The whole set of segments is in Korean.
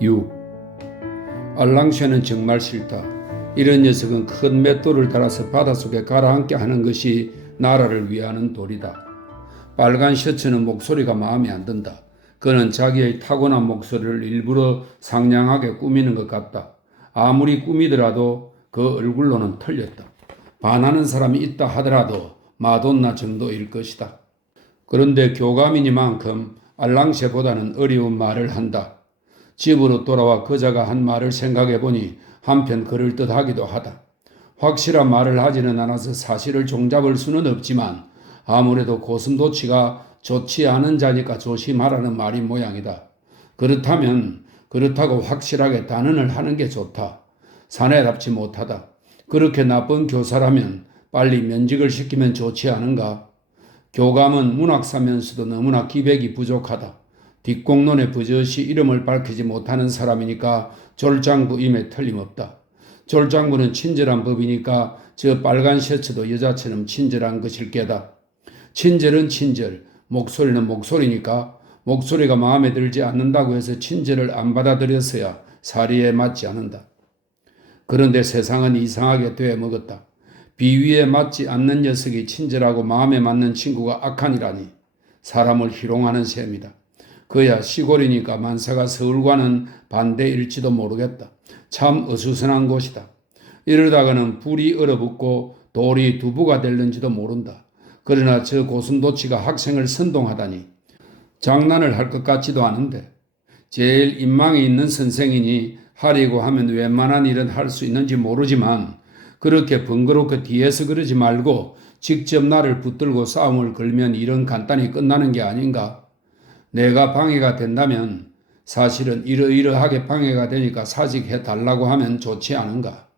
6. 알랑쇠는 정말 싫다. 이런 녀석은 큰 맷돌을 달아서 바닷속에 가라앉게 하는 것이 나라를 위하는 도리다. 빨간 셔츠는 목소리가 마음에 안 든다. 그는 자기의 타고난 목소리를 일부러 상냥하게 꾸미는 것 같다. 아무리 꾸미더라도 그 얼굴로는 틀렸다. 반하는 사람이 있다 하더라도 마돈나 정도일 것이다. 그런데 교감이니만큼 알랑쇠보다는 어려운 말을 한다. 집으로 돌아와 그자가 한 말을 생각해보니 한편 그럴듯하기도 하다. 확실한 말을 하지는 않아서 사실을 종잡을 수는 없지만 아무래도 고슴도치가 좋지 않은 자니까 조심하라는 말이 모양이다. 그렇다면 그렇다고 확실하게 단언을 하는 게 좋다. 사내답지 못하다. 그렇게 나쁜 교사라면 빨리 면직을 시키면 좋지 않은가? 교감은 문학사면서도 너무나 기백이 부족하다. 뒷공론에 버젓이 이름을 밝히지 못하는 사람이니까 졸장부임에 틀림없다. 졸장부는 친절한 법이니까 저 빨간 셔츠도 여자처럼 친절한 것일 게다. 친절은 친절, 목소리는 목소리니까 목소리가 마음에 들지 않는다고 해서 친절을 안 받아들여서야 사리에 맞지 않는다. 그런데 세상은 이상하게 되어먹었다. 비위에 맞지 않는 녀석이 친절하고 마음에 맞는 친구가 악한이라니 사람을 희롱하는 셈이다. 그야 시골이니까 만사가 서울과는 반대일지도 모르겠다. 참 어수선한 곳이다. 이러다가는 불이 얼어붙고 돌이 두부가 될는지도 모른다. 그러나 저 고슴도치가 학생을 선동하다니 장난을 할 것 같지도 않은데 제일 인망이 있는 선생이니 하려고 하면 웬만한 일은 할 수 있는지 모르지만 그렇게 번거롭게 뒤에서 그러지 말고 직접 나를 붙들고 싸움을 걸면 일은 간단히 끝나는 게 아닌가? 내가 방해가 된다면 사실은 이러이러하게 방해가 되니까 사직해 달라고 하면 좋지 않은가?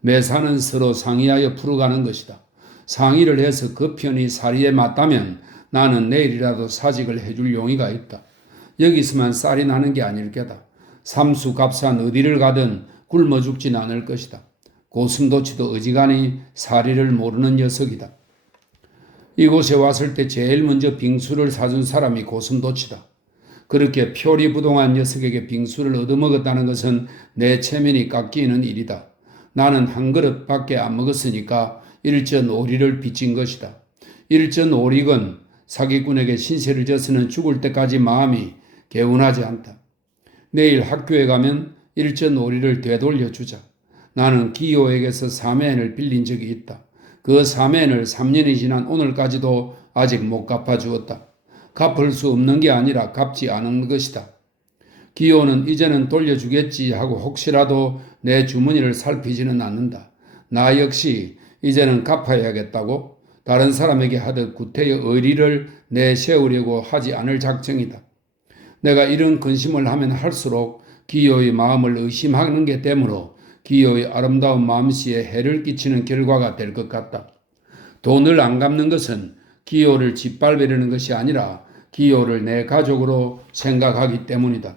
매사는 서로 상의하여 풀어가는 것이다. 상의를 해서 그 편이 사리에 맞다면 나는 내일이라도 사직을 해줄 용의가 있다. 여기서만 쌀이 나는 게 아닐 게다. 삼수갑산 어디를 가든 굶어 죽진 않을 것이다. 고슴도치도 어지간히 사리를 모르는 녀석이다. 이곳에 왔을 때 제일 먼저 빙수를 사준 사람이 고슴도치다. 그렇게 표리부동한 녀석에게 빙수를 얻어먹었다는 것은 내 체면이 깎이는 일이다. 나는 한 그릇밖에 안 먹었으니까 일전오리를 빚진 것이다. 일전오리건 사기꾼에게 신세를 져서는 죽을 때까지 마음이 개운하지 않다. 내일 학교에 가면 일전오리를 되돌려주자. 나는 기호에게서 사면을 빌린 적이 있다. 그 사면을 3년이 지난 오늘까지도 아직 못 갚아주었다. 갚을 수 없는 게 아니라 갚지 않은 것이다. 기호는 이제는 돌려주겠지 하고 혹시라도 내 주머니를 살피지는 않는다. 나 역시 이제는 갚아야겠다고 다른 사람에게 하듯 구태의 의리를 내세우려고 하지 않을 작정이다. 내가 이런 근심을 하면 할수록 기호의 마음을 의심하는 게 되므로 기호의 아름다운 마음씨에 해를 끼치는 결과가 될 것 같다. 돈을 안 갚는 것은 기호를 짓밟으려는 것이 아니라 기호를 내 가족으로 생각하기 때문이다.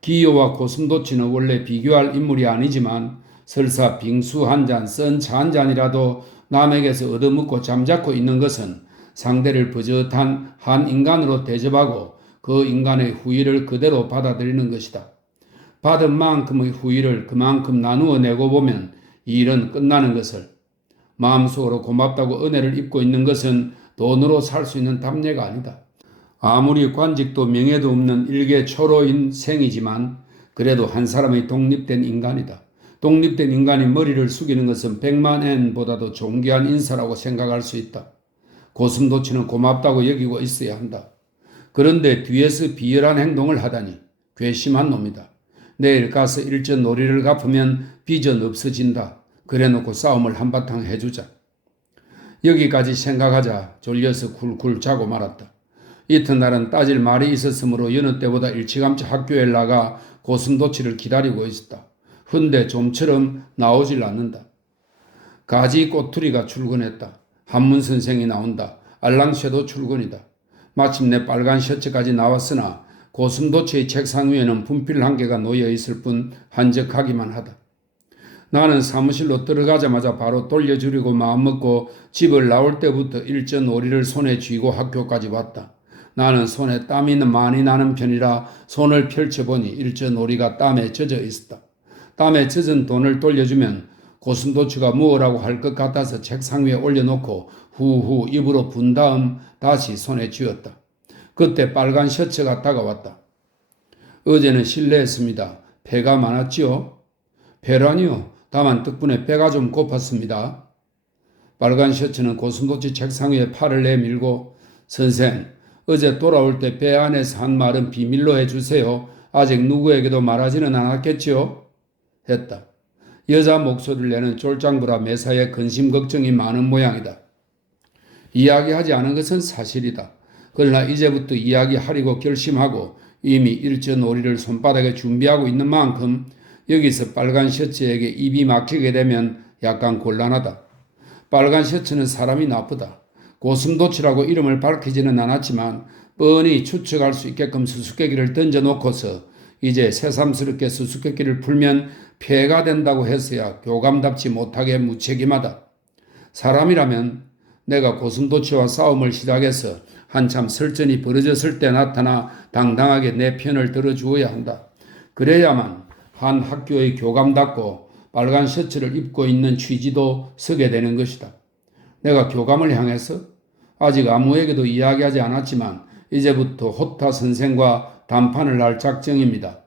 기호와 고슴도치는 원래 비교할 인물이 아니지만 설사 빙수 한 잔, 썬 차 한 잔이라도 남에게서 얻어먹고 잠자코 있는 것은 상대를 버젓한 한 인간으로 대접하고 그 인간의 후의를 그대로 받아들이는 것이다. 받은 만큼의 후의를 그만큼 나누어 내고 보면 이 일은 끝나는 것을 마음속으로 고맙다고 은혜를 입고 있는 것은 돈으로 살 수 있는 답례가 아니다. 아무리 관직도 명예도 없는 일개 초로인 생이지만 그래도 한 사람의 독립된 인간이다. 독립된 인간이 머리를 숙이는 것은 100만 엔보다도 존귀한 인사라고 생각할 수 있다. 고슴도치는 고맙다고 여기고 있어야 한다. 그런데 뒤에서 비열한 행동을 하다니 괘씸한 놈이다. 내일 가서 일전 놀이를 갚으면 빚은 없어진다. 그래놓고 싸움을 한바탕 해주자. 여기까지 생각하자 졸려서 굴굴 자고 말았다. 이튿날은 따질 말이 있었으므로 여느 때보다 일찌감치 학교에 나가 고슴도치를 기다리고 있었다. 헌데 좀처럼 나오질 않는다. 가지 꼬투리가 출근했다. 한문 선생이 나온다. 알랑쇠도 출근이다. 마침내 빨간 셔츠까지 나왔으나 고슴도치의 책상 위에는 분필 한 개가 놓여 있을 뿐 한적하기만 하다. 나는 사무실로 들어가자마자 바로 돌려주려고 마음먹고 집을 나올 때부터 일전오리를 손에 쥐고 학교까지 왔다. 나는 손에 땀이 많이 나는 편이라 손을 펼쳐보니 일전오리가 땀에 젖어 있었다. 땀에 젖은 돈을 돌려주면 고슴도치가 무엇라고 할 것 같아서 책상 위에 올려놓고 후후 입으로 분 다음 다시 손에 쥐었다. 그때 빨간 셔츠가 다가왔다. 어제는 실례했습니다. 배가 많았지요? 배라니요. 다만 덕분에 배가 좀 고팠습니다. 빨간 셔츠는 고슴도치 책상 위에 팔을 내밀고 선생, 어제 돌아올 때 배 안에서 한 말은 비밀로 해주세요. 아직 누구에게도 말하지는 않았겠지요? 했다. 여자 목소리를 내는 쫄장부라 매사에 근심 걱정이 많은 모양이다. 이야기하지 않은 것은 사실이다. 그러나 이제부터 이야기하려고 결심하고 이미 일전오리를 손바닥에 준비하고 있는 만큼 여기서 빨간 셔츠에게 입이 막히게 되면 약간 곤란하다. 빨간 셔츠는 사람이 나쁘다. 고슴도치라고 이름을 밝히지는 않았지만 뻔히 추측할 수 있게끔 수수께끼를 던져놓고서 이제 새삼스럽게 수수께끼를 풀면 폐해가 된다고 했어야 교감답지 못하게 무책임하다. 사람이라면 내가 고슴도치와 싸움을 시작해서 한참 설전이 벌어졌을 때 나타나 당당하게 내 편을 들어주어야 한다. 그래야만 한 학교의 교감답고 빨간 셔츠를 입고 있는 취지도 서게 되는 것이다. 내가 교감을 향해서 아직 아무에게도 이야기하지 않았지만 이제부터 호타 선생과談判을 할 작정입니다.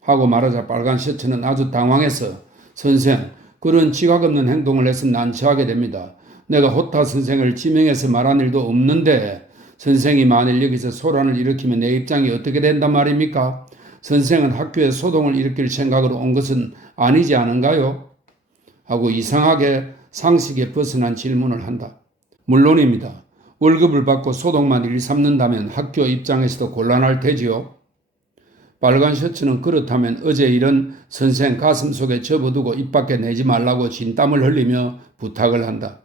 하고 말하자 빨간 셔츠는 아주 당황해서 선생, 그런 지각 없는 행동을 해서 난처하게 됩니다. 내가 호타 선생을 지명해서 말한 일도 없는데 선생이 만일 여기서 소란을 일으키면 내 입장이 어떻게 된단 말입니까? 선생은 학교에 소동을 일으킬 생각으로 온 것은 아니지 않은가요? 하고 이상하게 상식에 벗어난 질문을 한다. 물론입니다. 월급을 받고 소동만 일삼는다면 학교 입장에서도 곤란할 테지요. 빨간 셔츠는 그렇다면 어제 일은 선생 가슴 속에 접어두고 입 밖에 내지 말라고 진땀을 흘리며 부탁을 한다.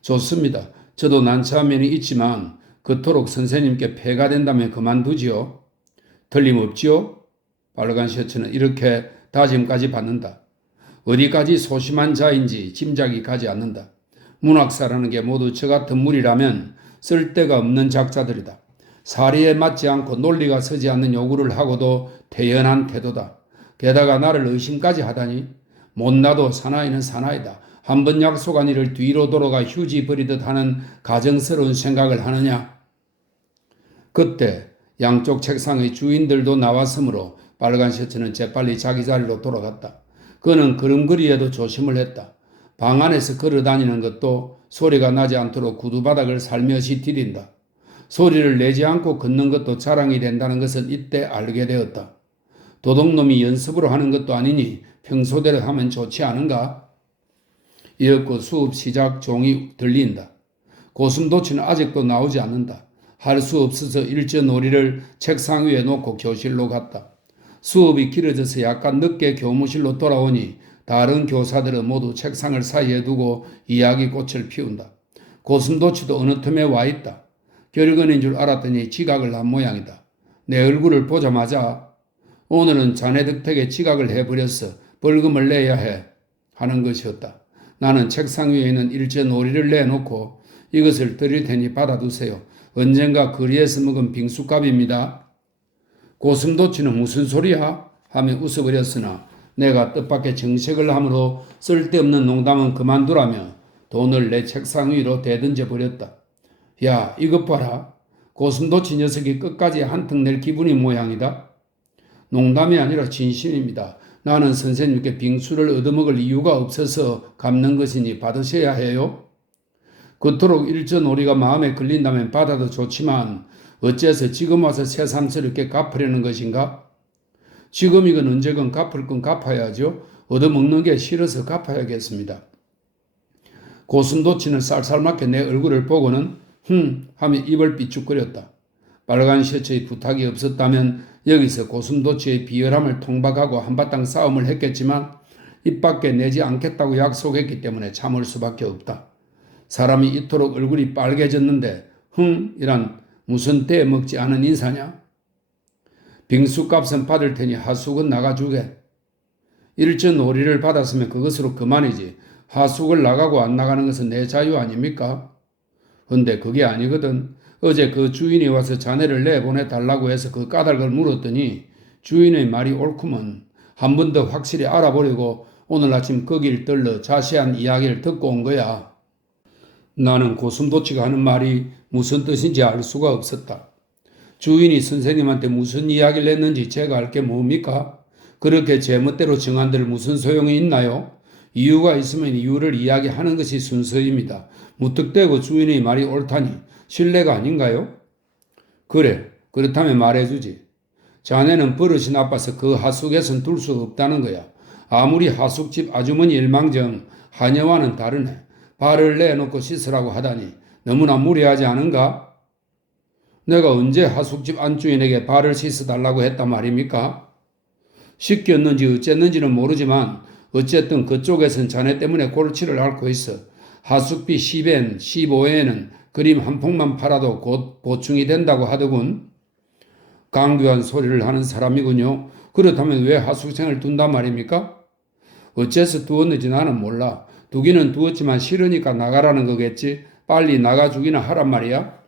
좋습니다. 저도 난처한 면이 있지만 그토록 선생님께 폐가 된다면 그만두지요. 틀림없지요? 빨간 셔츠는 이렇게 다짐까지 받는다. 어디까지 소심한 자인지 짐작이 가지 않는다. 문학사라는 게 모두 저 같은 무리라면 쓸데가 없는 작자들이다. 사리에 맞지 않고 논리가 서지 않는 요구를 하고도 태연한 태도다. 게다가 나를 의심까지 하다니 못나도 사나이는 사나이다. 한번 약속한 일을 뒤로 돌아가 휴지 버리듯 하는 가정스러운 생각을 하느냐. 그때 양쪽 책상의 주인들도 나왔으므로 빨간 셔츠는 재빨리 자기 자리로 돌아갔다. 그는 걸음걸이에도 조심을 했다. 방 안에서 걸어다니는 것도 소리가 나지 않도록 구두바닥을 살며시 디딘다. 소리를 내지 않고 걷는 것도 자랑이 된다는 것은 이때 알게 되었다. 도둑놈이 연습으로 하는 것도 아니니 평소대로 하면 좋지 않은가? 이었고 수업 시작 종이 들린다. 고슴도치는 아직도 나오지 않는다. 할 수 없어서 일전오리를 책상 위에 놓고 교실로 갔다. 수업이 길어져서 약간 늦게 교무실로 돌아오니 다른 교사들은 모두 책상을 사이에 두고 이야기꽃을 피운다. 고슴도치도 어느 틈에 와 있다. 결근인 줄 알았더니 지각을 한 모양이다. 내 얼굴을 보자마자 오늘은 자네 덕택에 지각을 해버렸어. 벌금을 내야 해. 하는 것이었다. 나는 책상 위에 있는 일전오리를 내놓고 이것을 드릴 테니 받아두세요. 언젠가 거리에서 먹은 빙수값입니다. 고슴도치는 무슨 소리야? 하며 웃어버렸으나 내가 뜻밖의 정색을 함으로 쓸데없는 농담은 그만두라며 돈을 내 책상 위로 대던져 버렸다. 야, 이것 봐라. 고슴도치 녀석이 끝까지 한턱 낼 기분인 모양이다. 농담이 아니라 진심입니다. 나는 선생님께 빙수를 얻어먹을 이유가 없어서 갚는 것이니 받으셔야 해요. 그토록 일전오리가 마음에 걸린다면 받아도 좋지만 어째서 지금 와서 새삼스럽게 갚으려는 것인가? 지금이건 언제건 갚을 건 갚아야죠. 얻어먹는 게 싫어서 갚아야겠습니다. 고슴도치는 쌀쌀맞게 내 얼굴을 보고는 하며 입을 삐죽거렸다. 빨간 셔츠의 부탁이 없었다면 여기서 고슴도치의 비열함을 통박하고 한바탕 싸움을 했겠지만 입 밖에 내지 않겠다고 약속했기 때문에 참을 수밖에 없다. 사람이 이토록 얼굴이 빨개졌는데 이란 무슨 때 먹지 않은 인사냐? 빙수값은 받을 테니 하숙은 나가주게. 일전오리를 받았으면 그것으로 그만이지. 하숙을 나가고 안 나가는 것은 내 자유 아닙니까? 근데 그게 아니거든. 어제 그 주인이 와서 자네를 내보내달라고 해서 그 까닭을 물었더니 주인의 말이 옳구먼 한 번 더 확실히 알아보려고 오늘 아침 거길 들러 자세한 이야기를 듣고 온 거야. 나는 고슴도치가 하는 말이 무슨 뜻인지 알 수가 없었다. 주인이 선생님한테 무슨 이야기를 했는지 제가 알 게 뭡니까? 그렇게 제멋대로 정한들 무슨 소용이 있나요? 이유가 있으면 이유를 이야기하는 것이 순서입니다. 무턱대고 주인의 말이 옳다니 신뢰가 아닌가요? 그래, 그렇다면 말해주지. 자네는 버릇이 나빠서 그 하숙에선 둘 수 없다는 거야. 아무리 하숙집 아주머니 일망정 하녀와는 다르네. 발을 내놓고 씻으라고 하다니 너무나 무례하지 않은가? 내가 언제 하숙집 안주인에게 발을 씻어달라고 했단 말입니까? 시켰는지 어쨌는지는 모르지만 어쨌든 그쪽에선 자네 때문에 골치를 앓고 있어. 하숙비 10엔, 15엔은 그림 한 폭만 팔아도 곧 보충이 된다고 하더군. 강교한 소리를 하는 사람이군요. 그렇다면 왜 하숙생을 둔단 말입니까? 어째서 두었는지 나는 몰라. 두기는 두었지만 싫으니까 나가라는 거겠지. 빨리 나가주기나 하란 말이야.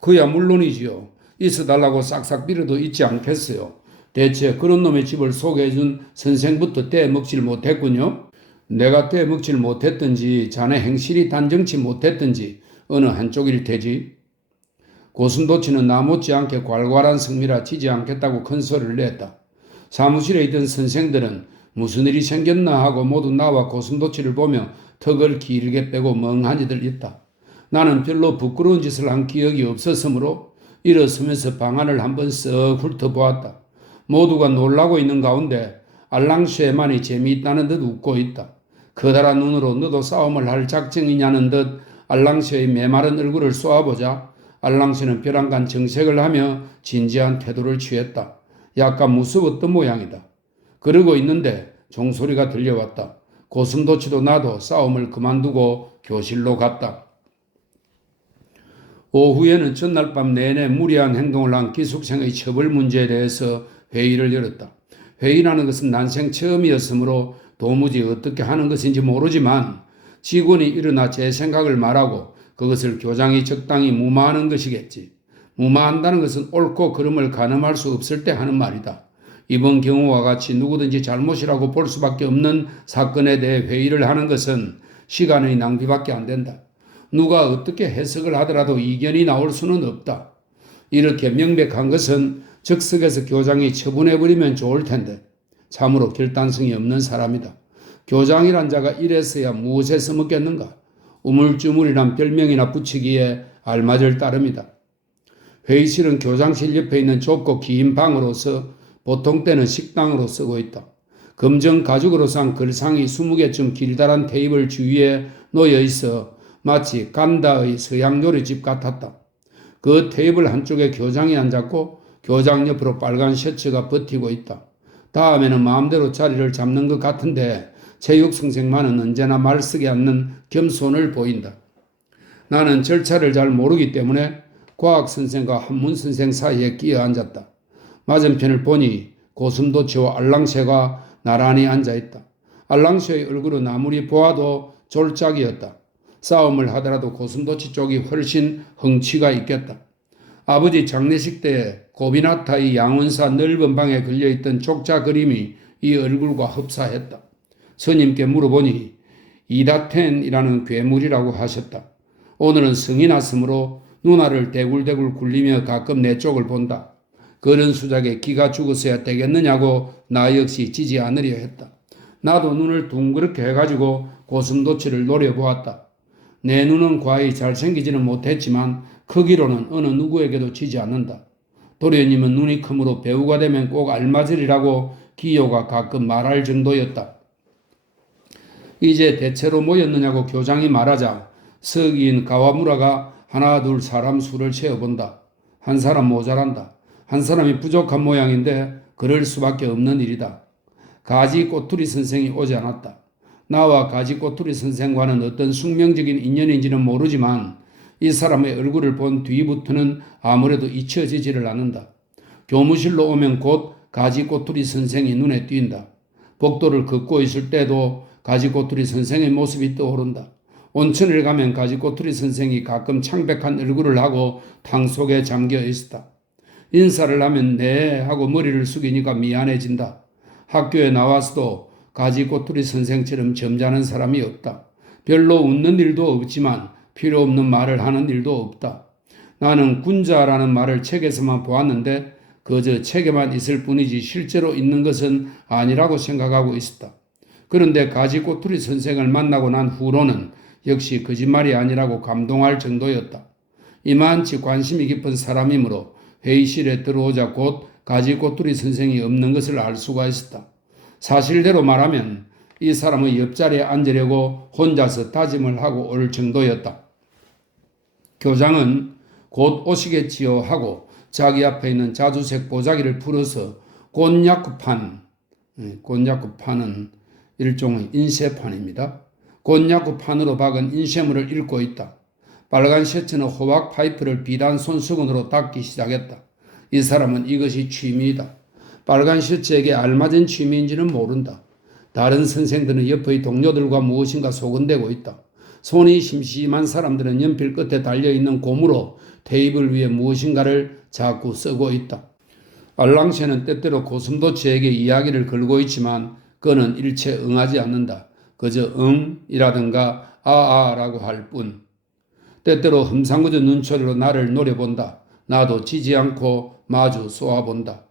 그야 물론이지요. 있어달라고 싹싹 빌어도 있지 않겠어요. 대체 그런 놈의 집을 소개해준 선생부터 떼먹질 못했군요. 내가 떼먹질 못했든지 자네 행실이 단정치 못했든지 어느 한쪽일 테지. 고슴도치는 나 못지않게 괄괄한 성미라 지지 않겠다고 큰 소리를 냈다. 사무실에 있던 선생들은 무슨 일이 생겼나 하고 모두 나와 고슴도치를 보며 턱을 길게 빼고 멍하니들 있다. 나는 별로 부끄러운 짓을 한 기억이 없었으므로 일어서면서 방안을 한번 쓱 훑어보았다. 모두가 놀라고 있는 가운데 알랑쉐만이 재미있다는 듯 웃고 있다. 커다란 눈으로 너도 싸움을 할 작정이냐는 듯 알랑쉐의 메마른 얼굴을 쏘아보자 알랑쉐는 벼랑간 정색을 하며 진지한 태도를 취했다. 약간 무서웠던 모양이다. 그러고 있는데 종소리가 들려왔다. 고슴도치도 나도 싸움을 그만두고 교실로 갔다. 오후에는 전날 밤 내내 무리한 행동을 한 기숙생의 처벌 문제에 대해서 회의를 열었다. 회의라는 것은 난생 처음이었으므로 도무지 어떻게 하는 것인지 모르지만 직원이 일어나 제 생각을 말하고 그것을 교장이 적당히 무마하는 것이겠지. 무마한다는 것은 옳고 그름을 가늠할 수 없을 때 하는 말이다. 이번 경우와 같이 누구든지 잘못이라고 볼 수밖에 없는 사건에 대해 회의를 하는 것은 시간의 낭비밖에 안 된다. 누가 어떻게 해석을 하더라도 이견이 나올 수는 없다. 이렇게 명백한 것은 즉석에서 교장이 처분해버리면 좋을 텐데 참으로 결단성이 없는 사람이다. 교장이란 자가 이래서야 무엇에 써먹겠는가? 우물쭈물이란 별명이나 붙이기에 알맞을 따름이다. 회의실은 교장실 옆에 있는 좁고 긴 방으로서 보통 때는 식당으로 쓰고 있다. 검정 가죽으로 싼 글상이 20개쯤 길다란 테이블 주위에 놓여 있어 마치 간다의 서양 요리집 같았다. 그 테이블 한쪽에 교장이 앉았고 교장 옆으로 빨간 셔츠가 버티고 있다. 다음에는 마음대로 자리를 잡는 것 같은데 체육 선생만은 언제나 말쓰게 않는 겸손을 보인다. 나는 절차를 잘 모르기 때문에 과학 선생과 한문 선생 사이에 끼어 앉았다. 맞은편을 보니 고슴도치와 알랑새가 나란히 앉아있다. 알랑새의 얼굴은 아무리 보아도 졸작이었다. 싸움을 하더라도 고슴도치 쪽이 훨씬 흥취가 있겠다. 아버지 장례식 때 고비나타의 양원사 넓은 방에 걸려있던 족자 그림이 이 얼굴과 흡사했다. 스님께 물어보니 이다텐이라는 괴물이라고 하셨다. 오늘은 성이 났으므로 누나를 대굴대굴 굴리며 가끔 내 쪽을 본다. 그런 수작에 기가 죽었어야 되겠느냐고 나 역시 지지 않으려 했다. 나도 눈을 둥그렇게 해가지고 고슴도치를 노려보았다. 내 눈은 과히 잘생기지는 못했지만 크기로는 어느 누구에게도 지지 않는다. 도련님은 눈이 크므로 배우가 되면 꼭 알맞으리라고 기요가 가끔 말할 정도였다. 이제 대체로 모였느냐고 교장이 말하자 서기인 가와무라가 하나 둘 사람 수를 채워본다. 한 사람 모자란다. 한 사람이 부족한 모양인데 그럴 수밖에 없는 일이다. 가지 꼬투리 선생이 오지 않았다. 나와 가지 꼬투리 선생과는 어떤 숙명적인 인연인지는 모르지만 이 사람의 얼굴을 본 뒤부터는 아무래도 잊혀지지를 않는다. 교무실로 오면 곧 가지 꼬투리 선생이 눈에 띈다. 복도를 걷고 있을 때도 가지 꼬투리 선생의 모습이 떠오른다. 온천을 가면 가지꼬투리 선생이 가끔 창백한 얼굴을 하고 탕 속에 잠겨 있었다. 인사를 하면 네 하고 머리를 숙이니까 미안해진다. 학교에 나와서도 가지꼬투리 선생처럼 점잖은 사람이 없다. 별로 웃는 일도 없지만 필요 없는 말을 하는 일도 없다. 나는 군자라는 말을 책에서만 보았는데 그저 책에만 있을 뿐이지 실제로 있는 것은 아니라고 생각하고 있었다. 그런데 가지꼬투리 선생을 만나고 난 후로는 역시 거짓말이 아니라고 감동할 정도였다. 이만치 관심이 깊은 사람이므로 회의실에 들어오자 곧 가지꼬투리 선생이 없는 것을 알 수가 있었다. 사실대로 말하면 이 사람의 옆자리에 앉으려고 혼자서 다짐을 하고 올 정도였다. 교장은 곧 오시겠지요 하고 자기 앞에 있는 자주색 보자기를 풀어서 곤야쿠판은 일종의 인쇄판입니다. 곤야쿠판으로 박은 인쇄물을 읽고 있다. 빨간 셔츠는 호박 파이프를 비단 손수건으로 닦기 시작했다. 이 사람은 이것이 취미이다. 빨간 셔츠에게 알맞은 취미인지는 모른다. 다른 선생들은 옆의 동료들과 무엇인가 소근대고 있다. 손이 심심한 사람들은 연필 끝에 달려있는 고무로 테이블 위에 무엇인가를 자꾸 쓰고 있다. 알랑셰는 때때로 고슴도치에게 이야기를 걸고 있지만 그는 일체 응하지 않는다. 그저 이라든가 아아라고 할 뿐. 때때로 흠상궂은 눈초리로 나를 노려본다. 나도 지지 않고 마주 쏘아본다.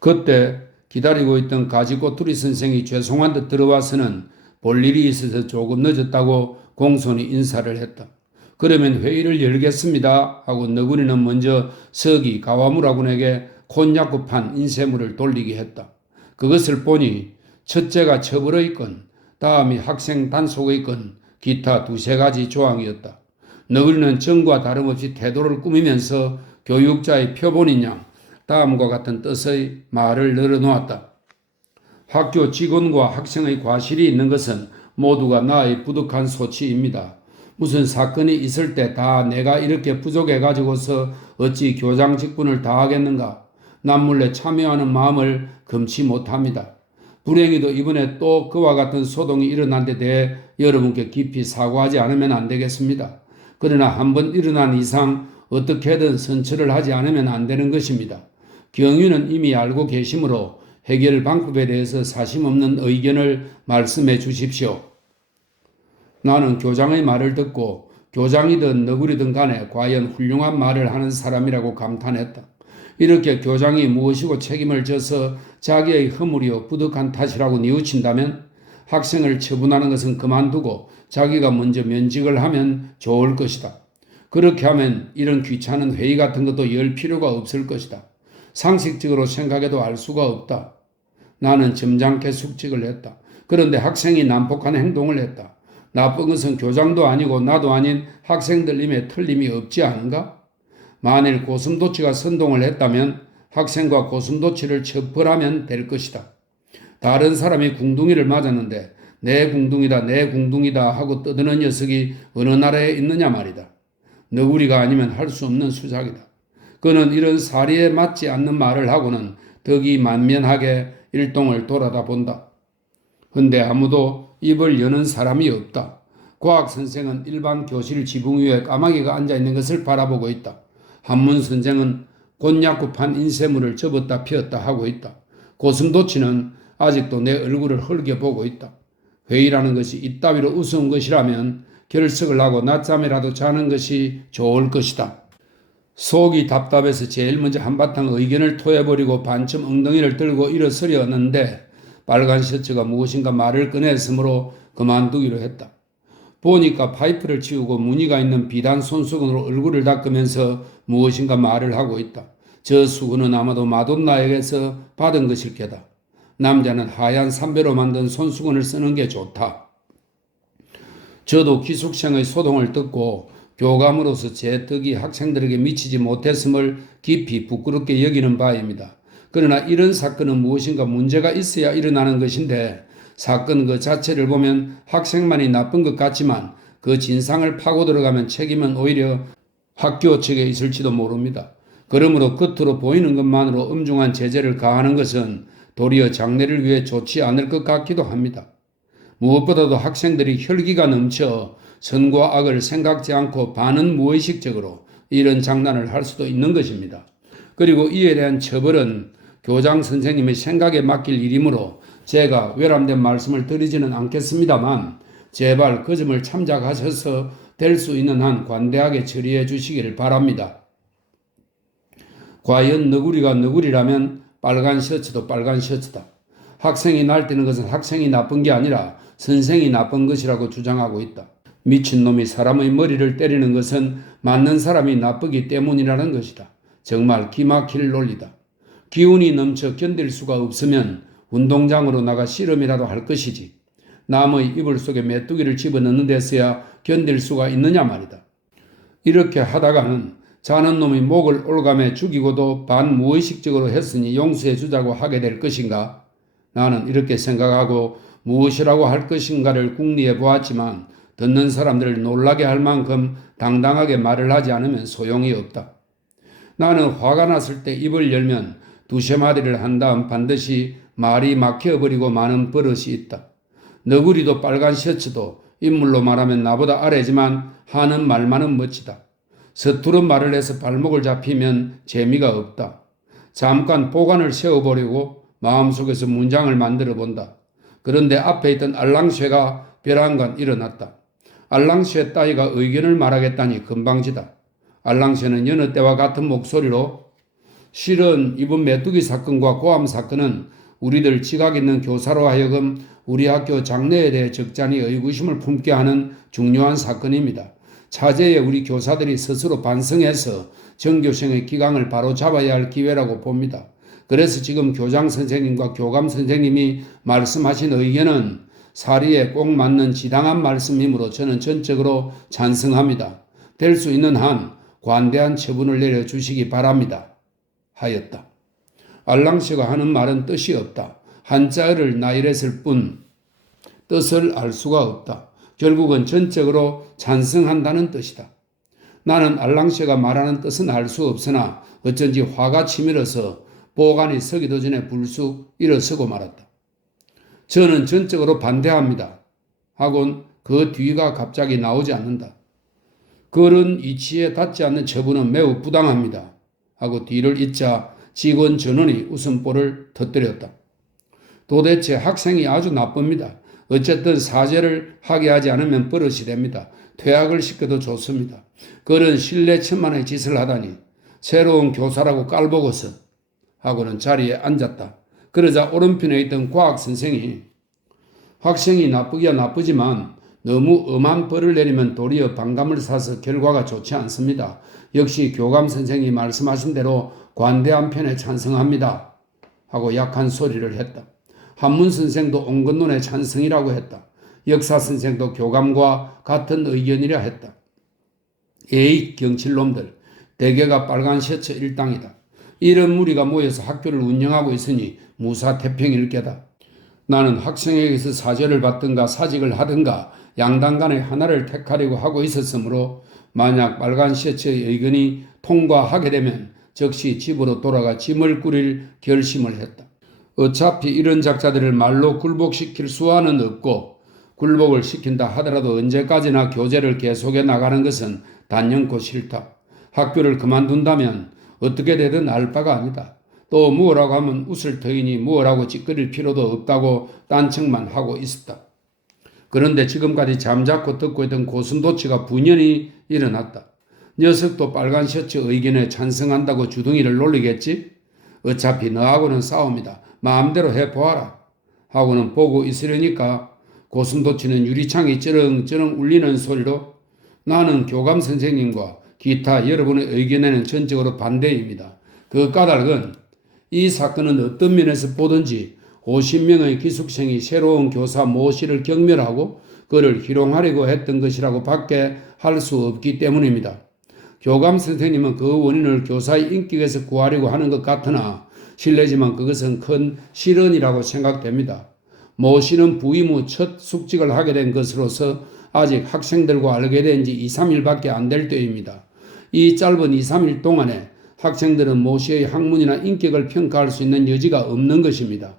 그때 기다리고 있던 가지꼬투리 선생이 죄송한 듯 들어와서는 볼 일이 있어서 조금 늦었다고 공손히 인사를 했다. 그러면 회의를 열겠습니다 하고 너구리는 먼저 서기 가와무라군에게 콘야쿠판 인쇄물을 돌리게 했다. 그것을 보니 첫째가 처벌의 건, 다음이 학생 단속의 건, 기타 두세 가지 조항이었다. 너구리는 전과 다름없이 태도를 꾸미면서 교육자의 표본인 양 다음과 같은 뜻의 말을 늘어놓았다. 학교 직원과 학생의 과실이 있는 것은 모두가 나의 부득한 소치입니다. 무슨 사건이 있을 때 다 내가 이렇게 부족해가지고서 어찌 교장 직분을 다하겠는가. 남몰래 참여하는 마음을 금치 못합니다. 불행히도 이번에 또 그와 같은 소동이 일어난 데 대해 여러분께 깊이 사과하지 않으면 안 되겠습니다. 그러나 한번 일어난 이상 어떻게든 선처를 하지 않으면 안 되는 것입니다. 경위는 이미 알고 계시므로 해결 방법에 대해서 사심없는 의견을 말씀해 주십시오. 나는 교장의 말을 듣고 교장이든 너구리든 간에 과연 훌륭한 말을 하는 사람이라고 감탄했다. 이렇게 교장이 무엇이고 책임을 져서 자기의 허물이요 부득한 탓이라고 뉘우친다면 학생을 처분하는 것은 그만두고 자기가 먼저 면직을 하면 좋을 것이다. 그렇게 하면 이런 귀찮은 회의 같은 것도 열 필요가 없을 것이다. 상식적으로 생각해도 알 수가 없다. 나는 점잖게 숙직을 했다. 그런데 학생이 난폭한 행동을 했다. 나쁜 것은 교장도 아니고 나도 아닌 학생들임에 틀림이 없지 않은가? 만일 고슴도치가 선동을 했다면 학생과 고슴도치를 처벌하면 될 것이다. 다른 사람이 궁둥이를 맞았는데 내 궁둥이다 하고 떠드는 녀석이 어느 나라에 있느냐 말이다. 너구리가 아니면 할 수 없는 수작이다. 그는 이런 사리에 맞지 않는 말을 하고는 덕이 만면하게 일동을 돌아다 본다. 근데 아무도 입을 여는 사람이 없다. 과학선생은 일반 교실 지붕 위에 까마귀가 앉아있는 것을 바라보고 있다. 한문선생은 곤야쿠판 인쇄물을 접었다 펴었다 하고 있다. 고슴도치는 아직도 내 얼굴을 흘겨보고 있다. 회의라는 것이 이따위로 우스운 것이라면 결석을 하고 낮잠이라도 자는 것이 좋을 것이다. 속이 답답해서 제일 먼저 한바탕 의견을 토해버리고 반쯤 엉덩이를 들고 일어서려는데 빨간 셔츠가 무엇인가 말을 꺼냈으므로 그만두기로 했다. 보니까 파이프를 치우고 무늬가 있는 비단 손수건으로 얼굴을 닦으면서 무엇인가 말을 하고 있다. 저 수건은 아마도 마돈나에게서 받은 것일 게다. 남자는 하얀 삼배로 만든 손수건을 쓰는 게 좋다. 저도 기숙생의 소동을 듣고 교감으로서 제 덕이 학생들에게 미치지 못했음을 깊이 부끄럽게 여기는 바입니다. 그러나 이런 사건은 무엇인가 문제가 있어야 일어나는 것인데 사건 그 자체를 보면 학생만이 나쁜 것 같지만 그 진상을 파고 들어가면 책임은 오히려 학교 측에 있을지도 모릅니다. 그러므로 겉으로 보이는 것만으로 엄중한 제재를 가하는 것은 도리어 장래를 위해 좋지 않을 것 같기도 합니다. 무엇보다도 학생들이 혈기가 넘쳐 선과 악을 생각지 않고 반은 무의식적으로 이런 장난을 할 수도 있는 것입니다. 그리고 이에 대한 처벌은 교장 선생님의 생각에 맡길 일이므로 제가 외람된 말씀을 드리지는 않겠습니다만 제발 그 점을 참작하셔서 될 수 있는 한 관대하게 처리해 주시기를 바랍니다. 과연 너구리가 너구리라면 빨간 셔츠도 빨간 셔츠다. 학생이 날뛰는 것은 학생이 나쁜 게 아니라 선생이 나쁜 것이라고 주장하고 있다. 미친놈이 사람의 머리를 때리는 것은 맞는 사람이 나쁘기 때문이라는 것이다. 정말 기막힐 논리다. 기운이 넘쳐 견딜 수가 없으면 운동장으로 나가 씨름이라도 할 것이지. 남의 이불 속에 메뚜기를 집어넣는 데서야 견딜 수가 있느냐 말이다. 이렇게 하다가는 자는 놈이 목을 올가매 죽이고도 반무의식적으로 했으니 용서해 주자고 하게 될 것인가? 나는 이렇게 생각하고 무엇이라고 할 것인가를 궁리해 보았지만 듣는 사람들을 놀라게 할 만큼 당당하게 말을 하지 않으면 소용이 없다. 나는 화가 났을 때 입을 열면 두세 마디를 한 다음 반드시 말이 막혀버리고 마는 버릇이 있다. 너구리도 빨간 셔츠도 인물로 말하면 나보다 아래지만 하는 말만은 멋지다. 서투른 말을 해서 발목을 잡히면 재미가 없다. 잠깐 보관을 세워보려고 마음속에서 문장을 만들어 본다. 그런데 앞에 있던 알랑쇠가 벼랑간 일어났다. 알랑쇠 따위가 의견을 말하겠다니 건방지다. 알랑쇠는 여느 때와 같은 목소리로 실은 이번 메뚜기 사건과 고암 사건은 우리들 지각 있는 교사로 하여금 우리 학교 장래에 대해 적잖이 의구심을 품게 하는 중요한 사건입니다. 차제에 우리 교사들이 스스로 반성해서 전교생의 기강을 바로 잡아야 할 기회라고 봅니다. 그래서 지금 교장 선생님과 교감 선생님이 말씀하신 의견은 사리에 꼭 맞는 지당한 말씀이므로 저는 전적으로 찬성합니다. 될 수 있는 한 관대한 처분을 내려주시기 바랍니다. 하였다. 알랑쇠가 하는 말은 뜻이 없다. 한자어를 나열했을 뿐 뜻을 알 수가 없다. 결국은 전적으로 찬성한다는 뜻이다. 나는 알랑쇠가 말하는 뜻은 알 수 없으나 어쩐지 화가 치밀어서 보관이 서기도 전에 불쑥 일어서고 말았다. 저는 전적으로 반대합니다. 하곤 그 뒤가 갑자기 나오지 않는다. 그런 이치에 닿지 않는 처분은 매우 부당합니다. 하고 뒤를 잇자 직원 전원이 웃음보를 터뜨렸다. 도대체 학생이 아주 나쁩니다. 어쨌든 사죄를 하게 하지 않으면 버릇이 됩니다. 퇴학을 시켜도 좋습니다. 그런 신뢰천만의 짓을 하다니 새로운 교사라고 깔보고서 하고는 자리에 앉았다. 그러자 오른편에 있던 과학 선생이 학생이 나쁘기야 나쁘지만 너무 엄한 벌을 내리면 도리어 반감을 사서 결과가 좋지 않습니다. 역시 교감 선생이 말씀하신 대로 관대한 편에 찬성합니다. 하고 약한 소리를 했다. 한문 선생도 온건론의 찬성이라고 했다. 역사 선생도 교감과 같은 의견이라 했다. 에이 경칠놈들, 대개가 빨간 셔츠 일당이다. 이런 무리가 모여서 학교를 운영하고 있으니 무사태평일 게다. 나는 학생에게서 사죄를 받든가 사직을 하든가 양당 간의 하나를 택하려고 하고 있었으므로 만약 빨간 셔츠의 의견이 통과하게 되면 즉시 집으로 돌아가 짐을 꾸릴 결심을 했다. 어차피 이런 작자들을 말로 굴복시킬 수와는 없고 굴복을 시킨다 하더라도 언제까지나 교재를 계속해 나가는 것은 단연코 싫다. 학교를 그만둔다면 어떻게 되든 알 바가 아니다. 또 무엇라고 하면 웃을 터이니 무엇라고 찌끄릴 필요도 없다고 딴청만 하고 있었다. 그런데 지금까지 잠자코 듣고 있던 고슴도치가 분연히 일어났다. 녀석도 빨간 셔츠 의견에 찬성한다고 주둥이를 놀리겠지? 어차피 너하고는 싸움이다. 마음대로 해보아라. 하고는 보고 있으려니까 고슴도치는 유리창이 쩌렁쩌렁 울리는 소리로 나는 교감 선생님과 기타 여러분의 의견에는 전적으로 반대입니다. 그 까닭은 이 사건은 어떤 면에서 보든지 50명의 기숙생이 새로운 교사 모씨를 경멸하고 그를 희롱하려고 했던 것이라고 밖에 할 수 없기 때문입니다. 교감 선생님은 그 원인을 교사의 인격에서 구하려고 하는 것 같으나 실례지만 그것은 큰 실언이라고 생각됩니다. 모씨는 부임 후 첫 숙직을 하게 된 것으로서 아직 학생들과 알게 된 지 2, 3일밖에 안 될 때입니다. 이 짧은 2, 3일 동안에 학생들은 모씨의 학문이나 인격을 평가할 수 있는 여지가 없는 것입니다.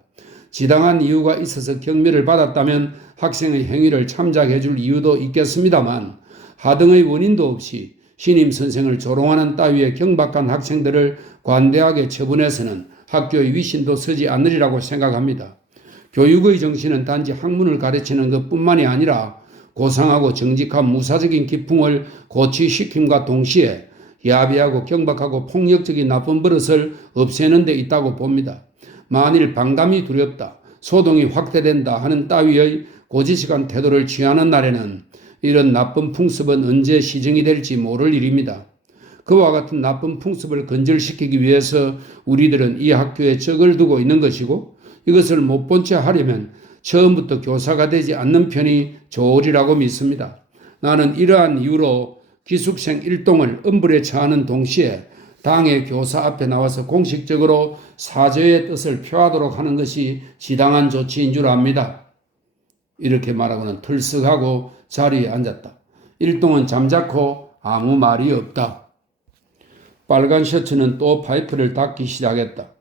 지당한 이유가 있어서 경매를 받았다면 학생의 행위를 참작해 줄 이유도 있겠습니다만 하등의 원인도 없이 신임 선생을 조롱하는 따위의 경박한 학생들을 관대하게 처분해서는 학교의 위신도 서지 않으리라고 생각합니다. 교육의 정신은 단지 학문을 가르치는 것뿐만이 아니라 고상하고 정직한 무사적인 기풍을 고취시킴과 동시에 야비하고 경박하고 폭력적인 나쁜 버릇을 없애는 데 있다고 봅니다. 만일 방담이 두렵다, 소동이 확대된다 하는 따위의 고지식한 태도를 취하는 날에는 이런 나쁜 풍습은 언제 시정이 될지 모를 일입니다. 그와 같은 나쁜 풍습을 근절시키기 위해서 우리들은 이 학교에 적을 두고 있는 것이고 이것을 못 본 채 하려면 처음부터 교사가 되지 않는 편이 좋으리라고 믿습니다. 나는 이러한 이유로 기숙생 일동을 엄불에 처하는 동시에 당의 교사 앞에 나와서 공식적으로 사죄의 뜻을 표하도록 하는 것이 지당한 조치인 줄 압니다. 이렇게 말하고는 털썩하고 자리에 앉았다. 일동은 잠자코 아무 말이 없다. 빨간 셔츠는 또 파이프를 닦기 시작했다.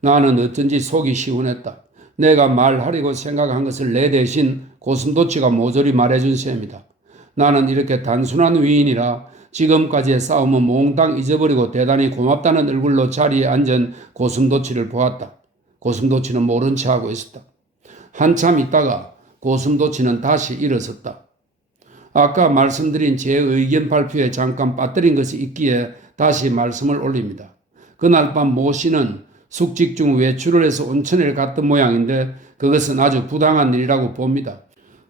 나는 어쩐지 속이 시원했다. 내가 말하려고 생각한 것을 내 대신 고슴도치가 모조리 말해준 셈이다. 나는 이렇게 단순한 위인이라 지금까지의 싸움은 몽땅 잊어버리고 대단히 고맙다는 얼굴로 자리에 앉은 고슴도치를 보았다. 고슴도치는 모른 체하고 있었다. 한참 있다가 고슴도치는 다시 일어섰다. 아까 말씀드린 제 의견 발표에 잠깐 빠뜨린 것이 있기에 다시 말씀을 올립니다. 그날 밤 모 씨는 숙직 중 외출을 해서 온천을 갔던 모양인데 그것은 아주 부당한 일이라고 봅니다.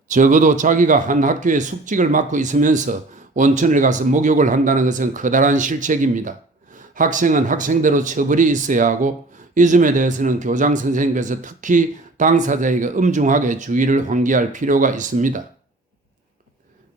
적어도 자기가 한 학교에 숙직을 맡고 있으면서 온천을 가서 목욕을 한다는 것은 커다란 실책입니다. 학생은 학생대로 처벌이 있어야 하고 이 점에 대해서는 교장 선생님께서 특히 당사자에게 엄중하게 주의를 환기할 필요가 있습니다.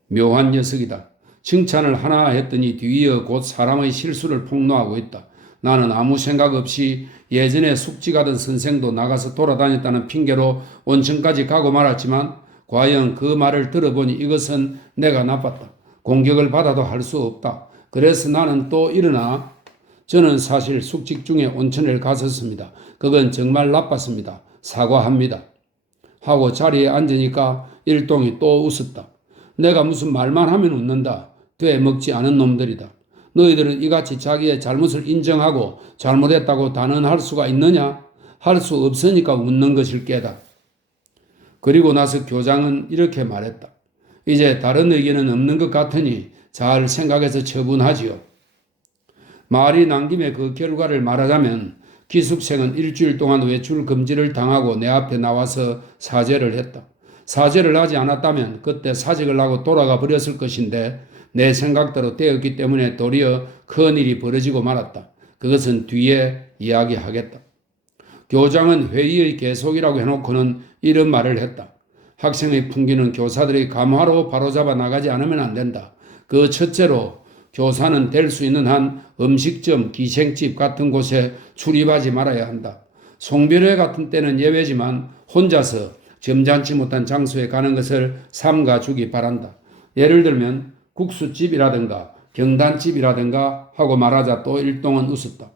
묘한 녀석이다. 칭찬을 하나 했더니 뒤이어 곧 사람의 실수를 폭로하고 있다. 나는 아무 생각 없이 예전에 숙직하던 선생도 나가서 돌아다녔다는 핑계로 온천까지 가고 말았지만 과연 그 말을 들어보니 이것은 내가 나빴다. 공격을 받아도 할 수 없다. 그래서 나는 또 일어나 저는 사실 숙직 중에 온천을 갔었습니다. 그건 정말 나빴습니다. 사과합니다. 하고 자리에 앉으니까 일동이 또 웃었다. 내가 무슨 말만 하면 웃는다. 되먹지 않은 놈들이다. 너희들은 이같이 자기의 잘못을 인정하고 잘못했다고 단언할 수가 있느냐? 할 수 없으니까 웃는 것일 게다. 그리고 나서 교장은 이렇게 말했다. 이제 다른 의견은 없는 것 같으니 잘 생각해서 처분하지요. 말이 난 김에 그 결과를 말하자면 기숙생은 일주일 동안 외출 금지를 당하고 내 앞에 나와서 사죄를 했다. 사죄를 하지 않았다면 그때 사직을 하고 돌아가 버렸을 것인데 내 생각대로 되었기 때문에 도리어 큰일이 벌어지고 말았다. 그것은 뒤에 이야기하겠다. 교장은 회의의 계속이라고 해놓고는 이런 말을 했다. 학생의 풍기는 교사들이 감화로 바로잡아 나가지 않으면 안 된다. 그 첫째로 교사는 될 수 있는 한 음식점, 기생집 같은 곳에 출입하지 말아야 한다. 송별회 같은 때는 예외지만 혼자서 점잖지 못한 장소에 가는 것을 삼가주기 바란다. 예를 들면 국수집이라든가 경단집이라든가 하고 말하자 또 일동은 웃었다.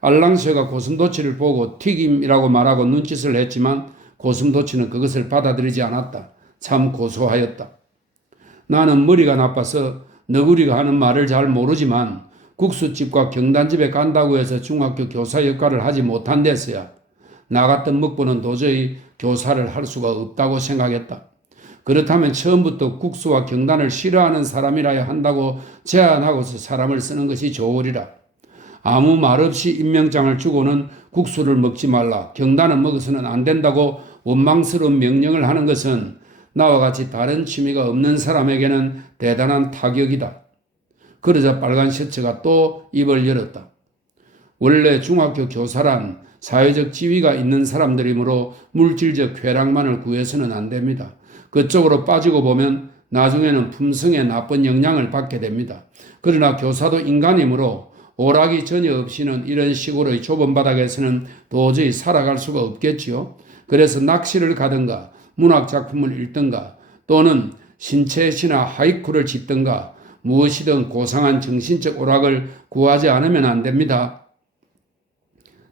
알랑쇠가 고슴도치를 보고 튀김이라고 말하고 눈짓을 했지만 고슴도치는 그것을 받아들이지 않았다. 참 고소하였다. 나는 머리가 나빠서 너구리가 하는 말을 잘 모르지만 국수집과 경단집에 간다고 해서 중학교 교사 역할을 하지 못한 데서야 나 같은 먹보는 도저히 교사를 할 수가 없다고 생각했다. 그렇다면 처음부터 국수와 경단을 싫어하는 사람이라야 한다고 제안하고서 사람을 쓰는 것이 좋으리라. 아무 말 없이 임명장을 주고는 국수를 먹지 말라, 경단은 먹어서는 안 된다고 원망스러운 명령을 하는 것은 나와 같이 다른 취미가 없는 사람에게는 대단한 타격이다. 그러자 빨간 셔츠가 또 입을 열었다. 원래 중학교 교사란 사회적 지위가 있는 사람들이므로 물질적 쾌락만을 구해서는 안 됩니다. 그쪽으로 빠지고 보면 나중에는 품성에 나쁜 영향을 받게 됩니다. 그러나 교사도 인간이므로 오락이 전혀 없이는 이런 식으로의 좁은 바닥에서는 도저히 살아갈 수가 없겠지요. 그래서 낚시를 가든가 문학작품을 읽든가 또는 신체의 신화 하이쿠를 짓든가 무엇이든 고상한 정신적 오락을 구하지 않으면 안 됩니다.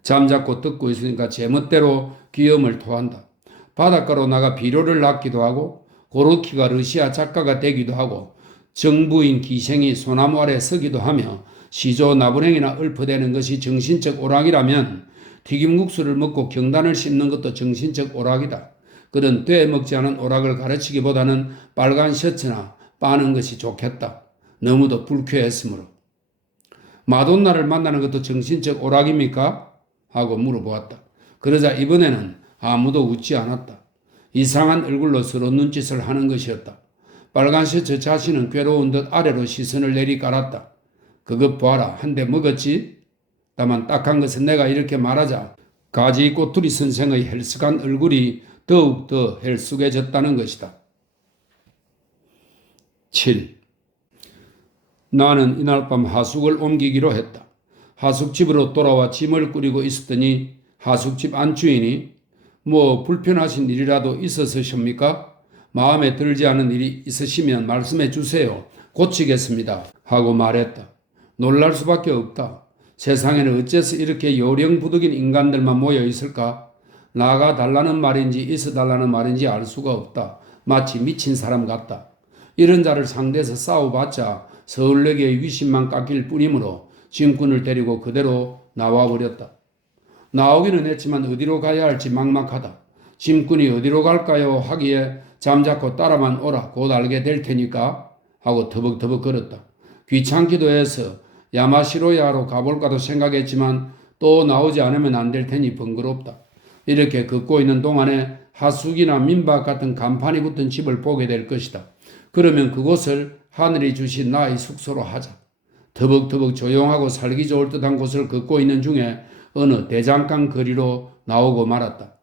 잠자코 듣고 있으니까 제멋대로 귀염을 토한다. 바닷가로 나가 비료를 낚기도 하고 고르키가 러시아 작가가 되기도 하고 정부인 기생이 소나무 아래 서기도 하며 시조 나부랭이나 읊어대는 것이 정신적 오락이라면 튀김국수를 먹고 경단을 씹는 것도 정신적 오락이다. 그런 되먹지 않은 오락을 가르치기보다는 빨간 셔츠나 빠는 것이 좋겠다. 너무도 불쾌했으므로. 마돈나를 만나는 것도 정신적 오락입니까? 하고 물어보았다. 그러자 이번에는 아무도 웃지 않았다. 이상한 얼굴로 서로 눈짓을 하는 것이었다. 빨간 셔츠 자신은 괴로운 듯 아래로 시선을 내리깔았다. 그것 봐라. 한 대 먹었지? 다만 딱한 것은 내가 이렇게 말하자 가지 꼬투리 선생의 헬스간 얼굴이 더욱더 헬쑥해졌다는 것이다. 7. 나는 이날 밤 하숙을 옮기기로 했다. 하숙집으로 돌아와 짐을 꾸리고 있었더니 하숙집 안주인이 뭐 불편하신 일이라도 있어서십니까? 마음에 들지 않은 일이 있으시면 말씀해 주세요. 고치겠습니다. 하고 말했다. 놀랄 수밖에 없다. 세상에는 어째서 이렇게 요령부득인 인간들만 모여 있을까? 나가 달라는 말인지 있어 달라는 말인지 알 수가 없다. 마치 미친 사람 같다. 이런 자를 상대해서 싸워봤자 서울역의 위신만 깎일 뿐이므로 짐꾼을 데리고 그대로 나와버렸다. 나오기는 했지만 어디로 가야 할지 막막하다. 짐꾼이 어디로 갈까요? 하기에 잠자코 따라만 오라. 곧 알게 될 테니까 하고 터벅터벅 걸었다. 귀찮기도 해서 야마시로야로 가볼까도 생각했지만 또 나오지 않으면 안 될 테니 번거롭다. 이렇게 걷고 있는 동안에 하숙이나 민박 같은 간판이 붙은 집을 보게 될 것이다. 그러면 그곳을 하늘이 주신 나의 숙소로 하자. 터벅터벅 조용하고 살기 좋을 듯한 곳을 걷고 있는 중에 어느 대장간 거리로 나오고 말았다.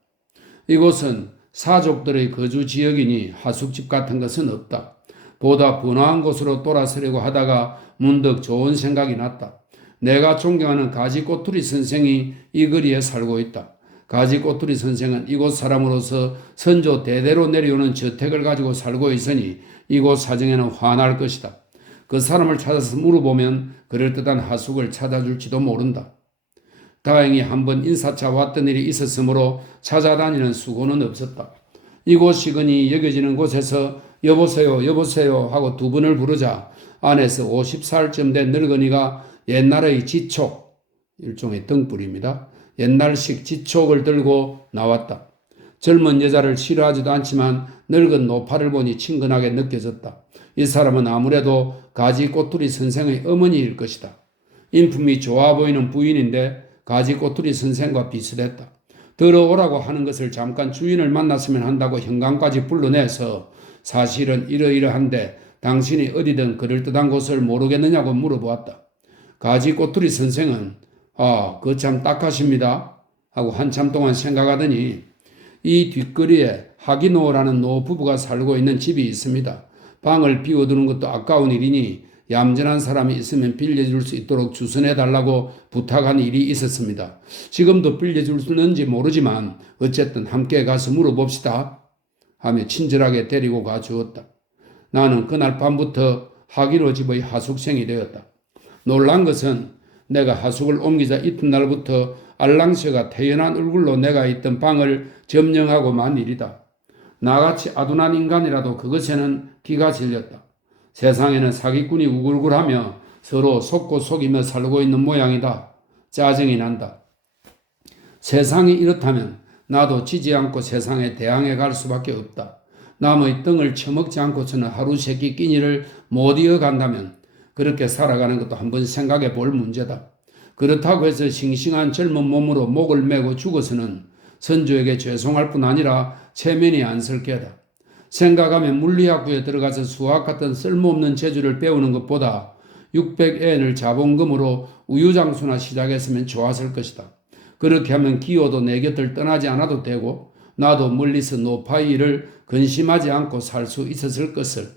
이곳은 사족들의 거주 지역이니 하숙집 같은 것은 없다. 보다 번화한 곳으로 돌아서려고 하다가 문득 좋은 생각이 났다. 내가 존경하는 가지꼬투리 선생이 이 거리에 살고 있다. 가지꼬투리 선생은 이곳 사람으로서 선조 대대로 내려오는 저택을 가지고 살고 있으니 이곳 사정에는 화날 것이다. 그 사람을 찾아서 물어보면 그럴듯한 하숙을 찾아줄지도 모른다. 다행히 한번 인사차 왔던 일이 있었으므로 찾아다니는 수고는 없었다. 이곳이거니 여겨지는 곳에서 여보세요 여보세요 하고 두 번을 부르자 안에서 50살쯤 된 늙은이가 옛날의 지촉, 일종의 등불입니다. 옛날식 지촉을 들고 나왔다. 젊은 여자를 싫어하지도 않지만 늙은 노파를 보니 친근하게 느껴졌다. 이 사람은 아무래도 가지꼬투리 선생의 어머니일 것이다. 인품이 좋아 보이는 부인인데 가지꼬투리 선생과 비슷했다. 들어오라고 하는 것을 잠깐 주인을 만났으면 한다고 현관까지 불러내서 사실은 이러이러한데 당신이 어디든 그럴듯한 곳을 모르겠느냐고 물어보았다. 가지꼬투리 선생은 그 참 딱하십니다 하고 한참 동안 생각하더니 이 뒷거리에 하기노라는 노부부가 살고 있는 집이 있습니다. 방을 비워두는 것도 아까운 일이니 얌전한 사람이 있으면 빌려줄 수 있도록 주선해달라고 부탁한 일이 있었습니다. 지금도 빌려줄 수 있는지 모르지만 어쨌든 함께 가서 물어봅시다 하며 친절하게 데리고 가주었다. 나는 그날 밤부터 하기노 집의 하숙생이 되었다. 놀란 것은 내가 하숙을 옮기자 이튿날부터 알랑새가 태연한 얼굴로 내가 있던 방을 점령하고 만 일이다. 나같이 아둔한 인간이라도 그것에는 기가 질렸다. 세상에는 사기꾼이 우글우글하며 서로 속고 속이며 살고 있는 모양이다. 짜증이 난다. 세상이 이렇다면 나도 지지 않고 세상에 대항해 갈 수밖에 없다. 남의 똥을 처먹지 않고서는 하루 세끼 끼니를 못 이어간다면 그렇게 살아가는 것도 한번 생각해 볼 문제다. 그렇다고 해서 싱싱한 젊은 몸으로 목을 메고 죽어서는 선조에게 죄송할 뿐 아니라 체면이 안 설 게다. 생각하면 물리학부에 들어가서 수학 같은 쓸모없는 재주를 배우는 것보다 600엔을 자본금으로 우유장수나 시작했으면 좋았을 것이다. 그렇게 하면 기호도 내 곁을 떠나지 않아도 되고 나도 멀리서 노파의 일을 근심하지 않고 살 수 있었을 것을.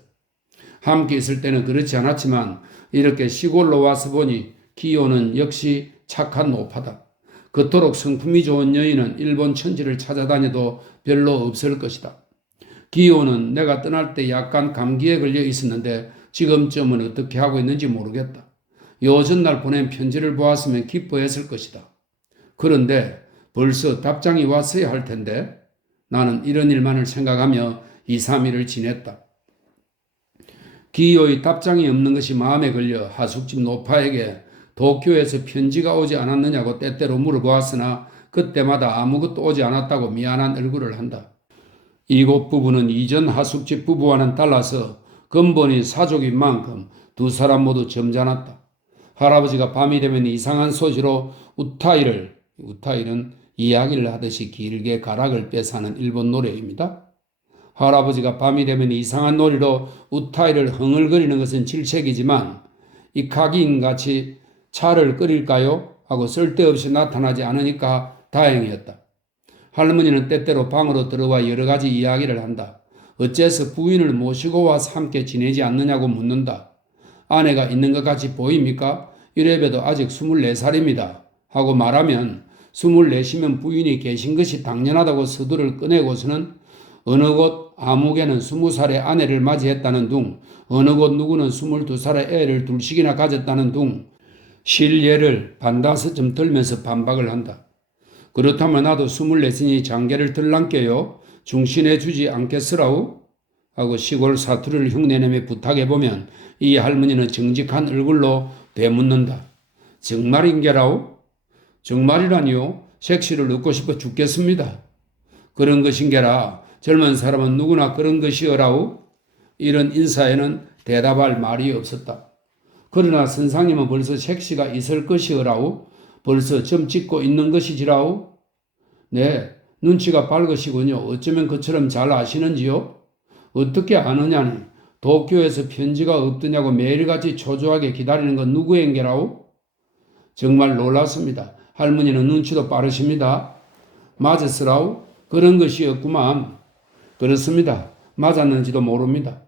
함께 있을 때는 그렇지 않았지만 이렇게 시골로 와서 보니 기호는 역시 착한 노파다. 그토록 성품이 좋은 여인은 일본 천지를 찾아다녀도 별로 없을 것이다. 기호는 내가 떠날 때 약간 감기에 걸려 있었는데 지금쯤은 어떻게 하고 있는지 모르겠다. 요 전날 보낸 편지를 보았으면 기뻐했을 것이다. 그런데 벌써 답장이 왔어야 할 텐데 나는 이런 일만을 생각하며 2, 3일을 지냈다. 기어의 답장이 없는 것이 마음에 걸려 하숙집 노파에게 도쿄에서 편지가 오지 않았느냐고 때때로 물어보았으나 그때마다 아무것도 오지 않았다고 미안한 얼굴을 한다. 이곳 부부는 이전 하숙집 부부와는 달라서 근본이 사족인 만큼 두 사람 모두 점잖았다. 할아버지가 밤이 되면 이상한 소시로 우타일은 이야기를 하듯이 길게 가락을 빼사는 일본 노래입니다. 할아버지가 밤이 되면 이상한 놀이로 우타이를 흥얼거리는 것은 질책이지만 이카기인같이 차를 끓일까요? 하고 쓸데없이 나타나지 않으니까 다행이었다. 할머니는 때때로 방으로 들어와 여러 가지 이야기를 한다. 어째서 부인을 모시고 와서 함께 지내지 않느냐고 묻는다. 아내가 있는 것 같이 보입니까? 이래봬도 아직 24살입니다. 하고 말하면 24시면 부인이 계신 것이 당연하다고 서두를 꺼내고서는 어느 곳 아무개는 20살의 아내를 맞이했다는 둥, 어느 곳 누구는 22살의 애를 둘씩이나 가졌다는 둥, 실례를 반다섯점 들면서 반박을 한다. 그렇다면 나도 24시니 장계를 들랑께요. 중신해 주지 않겠으라우? 하고 시골 사투리를 흉내내며 부탁해보면 이 할머니는 정직한 얼굴로 되묻는다. 정말인게라우? 정말이라니요? 색시를 얻고 싶어 죽겠습니다. 그런 것인게라 젊은 사람은 누구나 그런 것이어라우? 이런 인사에는 대답할 말이 없었다. 그러나 선상님은 벌써 색시가 있을 것이어라우? 벌써 점 찍고 있는 것이지라우? 네, 눈치가 밝으시군요. 어쩌면 그처럼 잘 아시는지요? 어떻게 아느냐니 도쿄에서 편지가 없더냐고 매일같이 초조하게 기다리는 건 누구인게라우? 정말 놀랐습니다. 할머니는 눈치도 빠르십니다. 맞았으라우? 그런 것이었구만. 그렇습니다. 맞았는지도 모릅니다.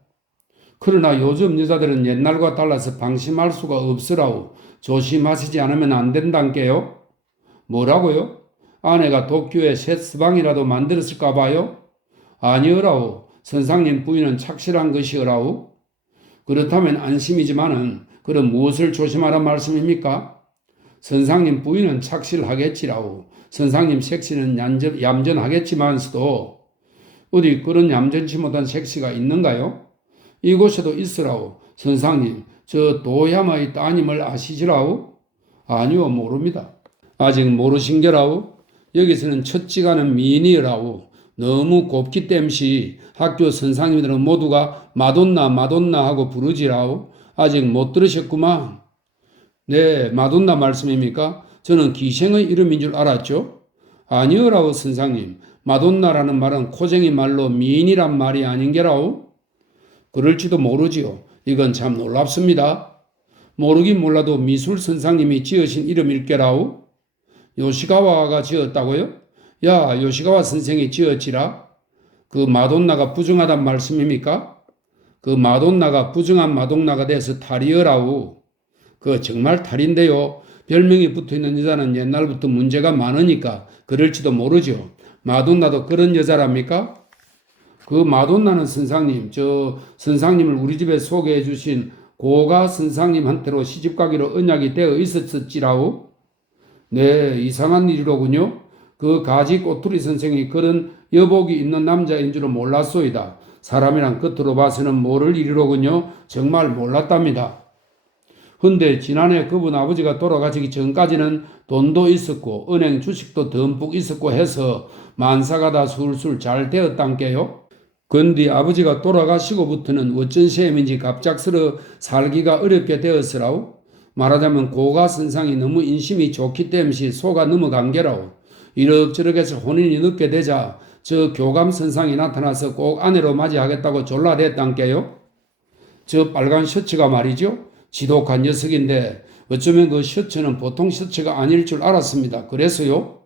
그러나 요즘 여자들은 옛날과 달라서 방심할 수가 없으라우. 조심하시지 않으면 안 된단께요. 뭐라고요? 아내가 도쿄에 새 서방이라도 만들었을까 봐요? 아니어라우. 선상님 부인은 착실한 것이어라우. 그렇다면 안심이지만은 그럼 무엇을 조심하란 말씀입니까? 선상님 부인은 착실하겠지라우. 선상님 색시는 얌전하겠지만서도 어디 그런 얌전치 못한 색시가 있는가요? 이곳에도 있으라우. 선상님 저 도야마의 따님을 아시지라우? 아니요 모릅니다. 아직 모르신게라우? 여기서는 첫지가는 미인이라우. 너무 곱기 땜시 학교 선상님들은 모두가 마돈나 하고 부르지라우. 아직 못 들으셨구만. 네, 마돈나 말씀입니까? 저는 기생의 이름인 줄 알았죠? 아니어라우 선상님. 마돈나라는 말은 코쟁이 말로 미인이란 말이 아닌게라우? 그럴지도 모르지요. 이건 참 놀랍습니다. 모르긴 몰라도 미술 선상님이 지으신 이름일게라우? 요시가와가 지었다고요? 야, 요시가와 선생이 지었지라? 그 마돈나가 부정하단 말씀입니까? 그 마돈나가 부정한 마돈나가 돼서 탈이어라우. 그 정말 탈인데요. 별명이 붙어있는 여자는 옛날부터 문제가 많으니까 그럴지도 모르죠. 마돈나도 그런 여자랍니까? 그 마돈나는 선상님, 선상님을 우리 집에 소개해 주신 고가 선상님한테로 시집가기로 언약이 되어 있었지라우? 네, 이상한 일이로군요. 그 가지 꼬투리 선생이 그런 여복이 있는 남자인 줄은 몰랐소이다. 사람이란 끝으로 봐서는 모를 일이로군요. 정말 몰랐답니다. 근데 지난해 그분 아버지가 돌아가시기 전까지는 돈도 있었고 은행 주식도 듬뿍 있었고 해서 만사가 다 술술 잘 되었단께요. 근데 아버지가 돌아가시고부터는 어쩐 셈인지 갑작스러 살기가 어렵게 되었으라우. 말하자면 고가 선상이 너무 인심이 좋기 때문에 속아 넘어간 게라우. 이럭저럭 해서 혼인이 늦게 되자 저 교감 선상이 나타나서 꼭 아내로 맞이하겠다고 졸라댔단께요. 저 빨간 셔츠가 말이죠. 지독한 녀석인데 어쩌면 그 셔츠는 보통 셔츠가 아닐 줄 알았습니다. 그래서요.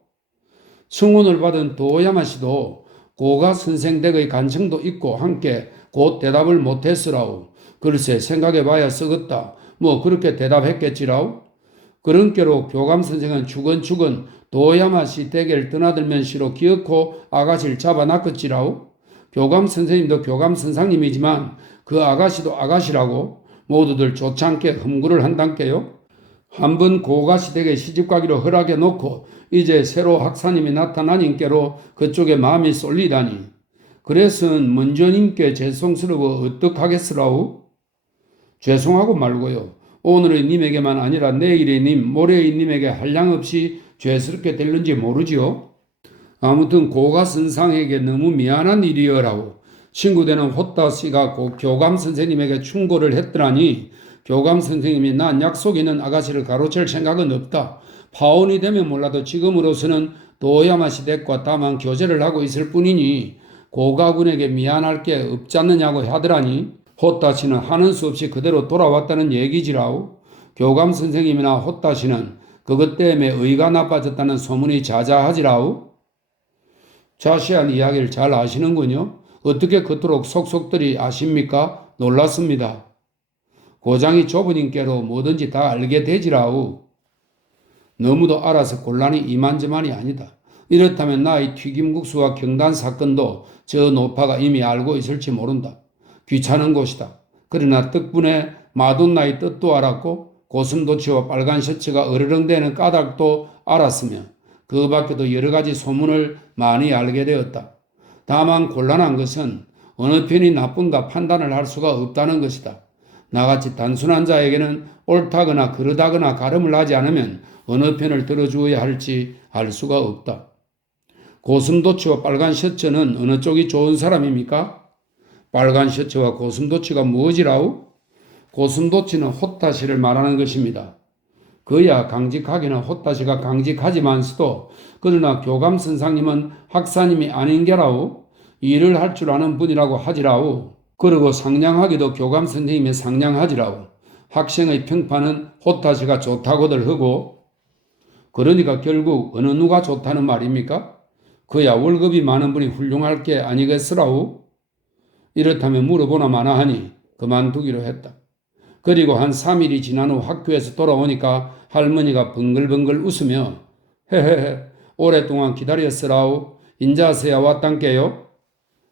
승원을 받은 도야마 씨도 고가 선생 댁의 간청도 있고 함께 곧 대답을 못했으라우. 글쎄 생각해봐야 썩었다. 뭐 그렇게 대답했겠지라우. 그런께로 교감 선생은 주근주근 도야마 씨 댁을 드나들면시로 기어코 아가씨를 잡아놨겠지라우. 교감 선생님도 교감 선상님이지만 그 아가씨도 아가씨라고 모두들 좋지 않게 흠구를 한단께요. 한번 고가시댁에 시집가기로 허락해 놓고 이제 새로 학사님이 나타나님께로 그쪽에 마음이 쏠리다니. 그래서는 먼저님께 죄송스러워 어떡하겠으라우? 죄송하고 말고요. 오늘의 님에게만 아니라 내일의 님, 모레의 님에게 한량없이 죄스럽게 될는지 모르지요. 아무튼 고가 선상에게 너무 미안한 일이여라고. 친구되는 호따 씨가 교감 선생님에게 충고를 했더라니 교감 선생님이 난 약속 있는 아가씨를 가로챌 생각은 없다. 파혼이 되면 몰라도 지금으로서는 도야마 시댁과 다만 교제를 하고 있을 뿐이니 고가군에게 미안할 게 없지 않느냐고 하더라니. 호따 씨는 하는 수 없이 그대로 돌아왔다는 얘기지라우. 교감 선생님이나 호따 씨는 그것 때문에 의가 나빠졌다는 소문이 자자하지라우. 자세한 이야기를 잘 아시는군요. 어떻게 그토록 속속들이 아십니까? 놀랐습니다. 고장이 좁으님께로 뭐든지 다 알게 되지라우. 너무도 알아서 곤란이 이만저만이 아니다. 이렇다면 나의 튀김국수와 경단 사건도 저 노파가 이미 알고 있을지 모른다. 귀찮은 곳이다. 그러나 덕분에 마돈나의 뜻도 알았고 고슴도치와 빨간 셔츠가 어르렁대는 까닭도 알았으며 그 밖에도 여러 가지 소문을 많이 알게 되었다. 다만 곤란한 것은 어느 편이 나쁜가 판단을 할 수가 없다는 것이다. 나같이 단순한 자에게는 옳다거나 그르다거나 가름을 하지 않으면 어느 편을 들어주어야 할지 알 수가 없다. 고슴도치와 빨간 셔츠는 어느 쪽이 좋은 사람입니까? 빨간 셔츠와 고슴도치가 무엇이라우? 고슴도치는 호타시를 말하는 것입니다. 그야 강직하기는 호타시가 강직하지만서도 그러나 교감 선상님은 학사님이 아닌 게라우. 일을 할 줄 아는 분이라고 하지라우. 그리고 상냥하기도 교감 선생님이 상냥하지라우. 학생의 평판은 호타시가 좋다고들 하고 그러니까 결국 어느 누가 좋다는 말입니까? 그야 월급이 많은 분이 훌륭할 게 아니겠으라우. 이렇다면 물어보나 마나 하니 그만두기로 했다. 그리고 한 3일이 지난 후 학교에서 돌아오니까 할머니가 벙글벙글 웃으며 헤헤헤 오랫동안 기다렸으라우. 인자서야 왔단께요?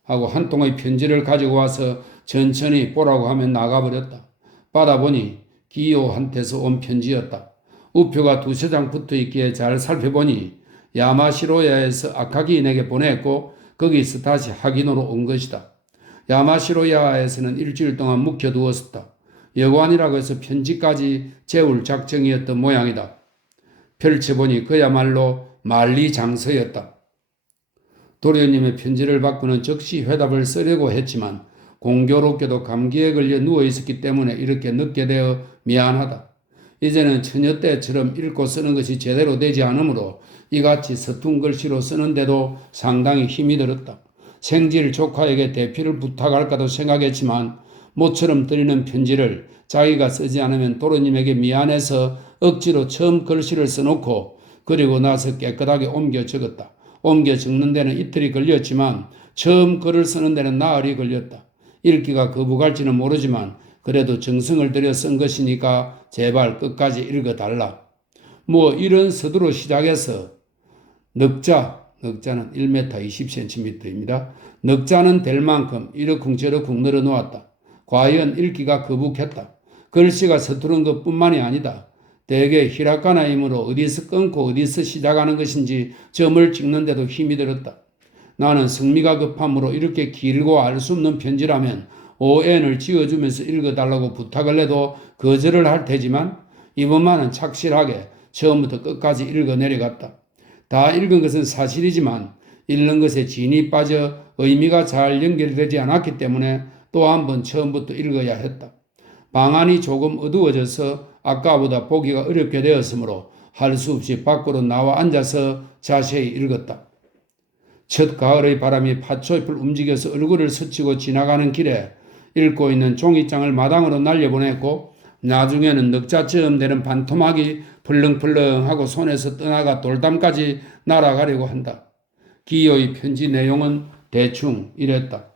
하고 한 통의 편지를 가지고 와서 천천히 보라고 하면 나가버렸다. 받아보니 기요한테서 온 편지였다. 우표가 2-3장 붙어있기에 잘 살펴보니 야마시로야에서 아카기인에게 보냈고 거기서 다시 하기노로 온 것이다. 야마시로야에서는 일주일 동안 묵혀두었었다. 여관이라고 해서 편지까지 재울 작정이었던 모양이다. 펼쳐보니 그야말로 만리장서였다. 도련님의 편지를 받고는 즉시 회답을 쓰려고 했지만 공교롭게도 감기에 걸려 누워있었기 때문에 이렇게 늦게 되어 미안하다. 이제는 처녀 때처럼 읽고 쓰는 것이 제대로 되지 않으므로 이같이 서툰 글씨로 쓰는데도 상당히 힘이 들었다. 생질 조카에게 대피를 부탁할까도 생각했지만 모처럼 드리는 편지를 자기가 쓰지 않으면 도련님에게 미안해서 억지로 처음 글씨를 써놓고 그리고 나서 깨끗하게 옮겨 적었다. 옮겨 적는 데는 이틀이 걸렸지만 처음 글을 쓰는 데는 나흘이 걸렸다. 읽기가 거북할지는 모르지만 그래도 정성을 들여 쓴 것이니까 제발 끝까지 읽어달라. 뭐 이런 서두로 시작해서 넉자는 1m 20cm입니다. 넉자는 될 만큼 이러쿵저러쿵 늘어놓았다. 과연 읽기가 거북했다. 글씨가 서투른 것뿐만이 아니다. 대개 히라가나이므로 어디서 끊고 어디서 시작하는 것인지 점을 찍는데도 힘이 들었다. 나는 성미가 급함으로 이렇게 길고 알 수 없는 편지라면 ON을 지어주면서 읽어달라고 부탁을 해도 거절을 할 테지만 이번만은 착실하게 처음부터 끝까지 읽어 내려갔다. 다 읽은 것은 사실이지만 읽는 것에 진이 빠져 의미가 잘 연결되지 않았기 때문에 또 한 번 처음부터 읽어야 했다. 방안이 조금 어두워져서 아까보다 보기가 어렵게 되었으므로 할 수 없이 밖으로 나와 앉아서 자세히 읽었다. 첫 가을의 바람이 팥초잎을 움직여서 얼굴을 스치고 지나가는 길에 읽고 있는 종이장을 마당으로 날려보냈고 나중에는 넉자쯤 되는 반토막이 펄렁펄렁하고 손에서 떠나가 돌담까지 날아가려고 한다. 기요의 편지 내용은 대충 이랬다.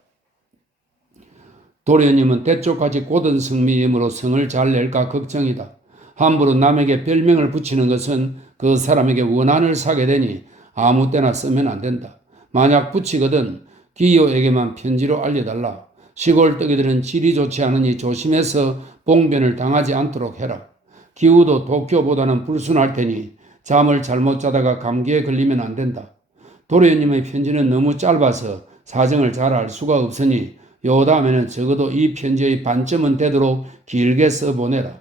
도련님은 때쪽까지 곧은 성미이므로 성을 잘 낼까 걱정이다. 함부로 남에게 별명을 붙이는 것은 그 사람에게 원한을 사게 되니 아무 때나 쓰면 안 된다. 만약 붙이거든 기요에게만 편지로 알려달라. 시골 떡이들은 질이 좋지 않으니 조심해서 봉변을 당하지 않도록 해라. 기후도 도쿄보다는 불순할 테니 잠을 잘못 자다가 감기에 걸리면 안 된다. 도련님의 편지는 너무 짧아서 사정을 잘 알 수가 없으니 요 다음에는 적어도 이 편지의 반점은 되도록 길게 써보내라.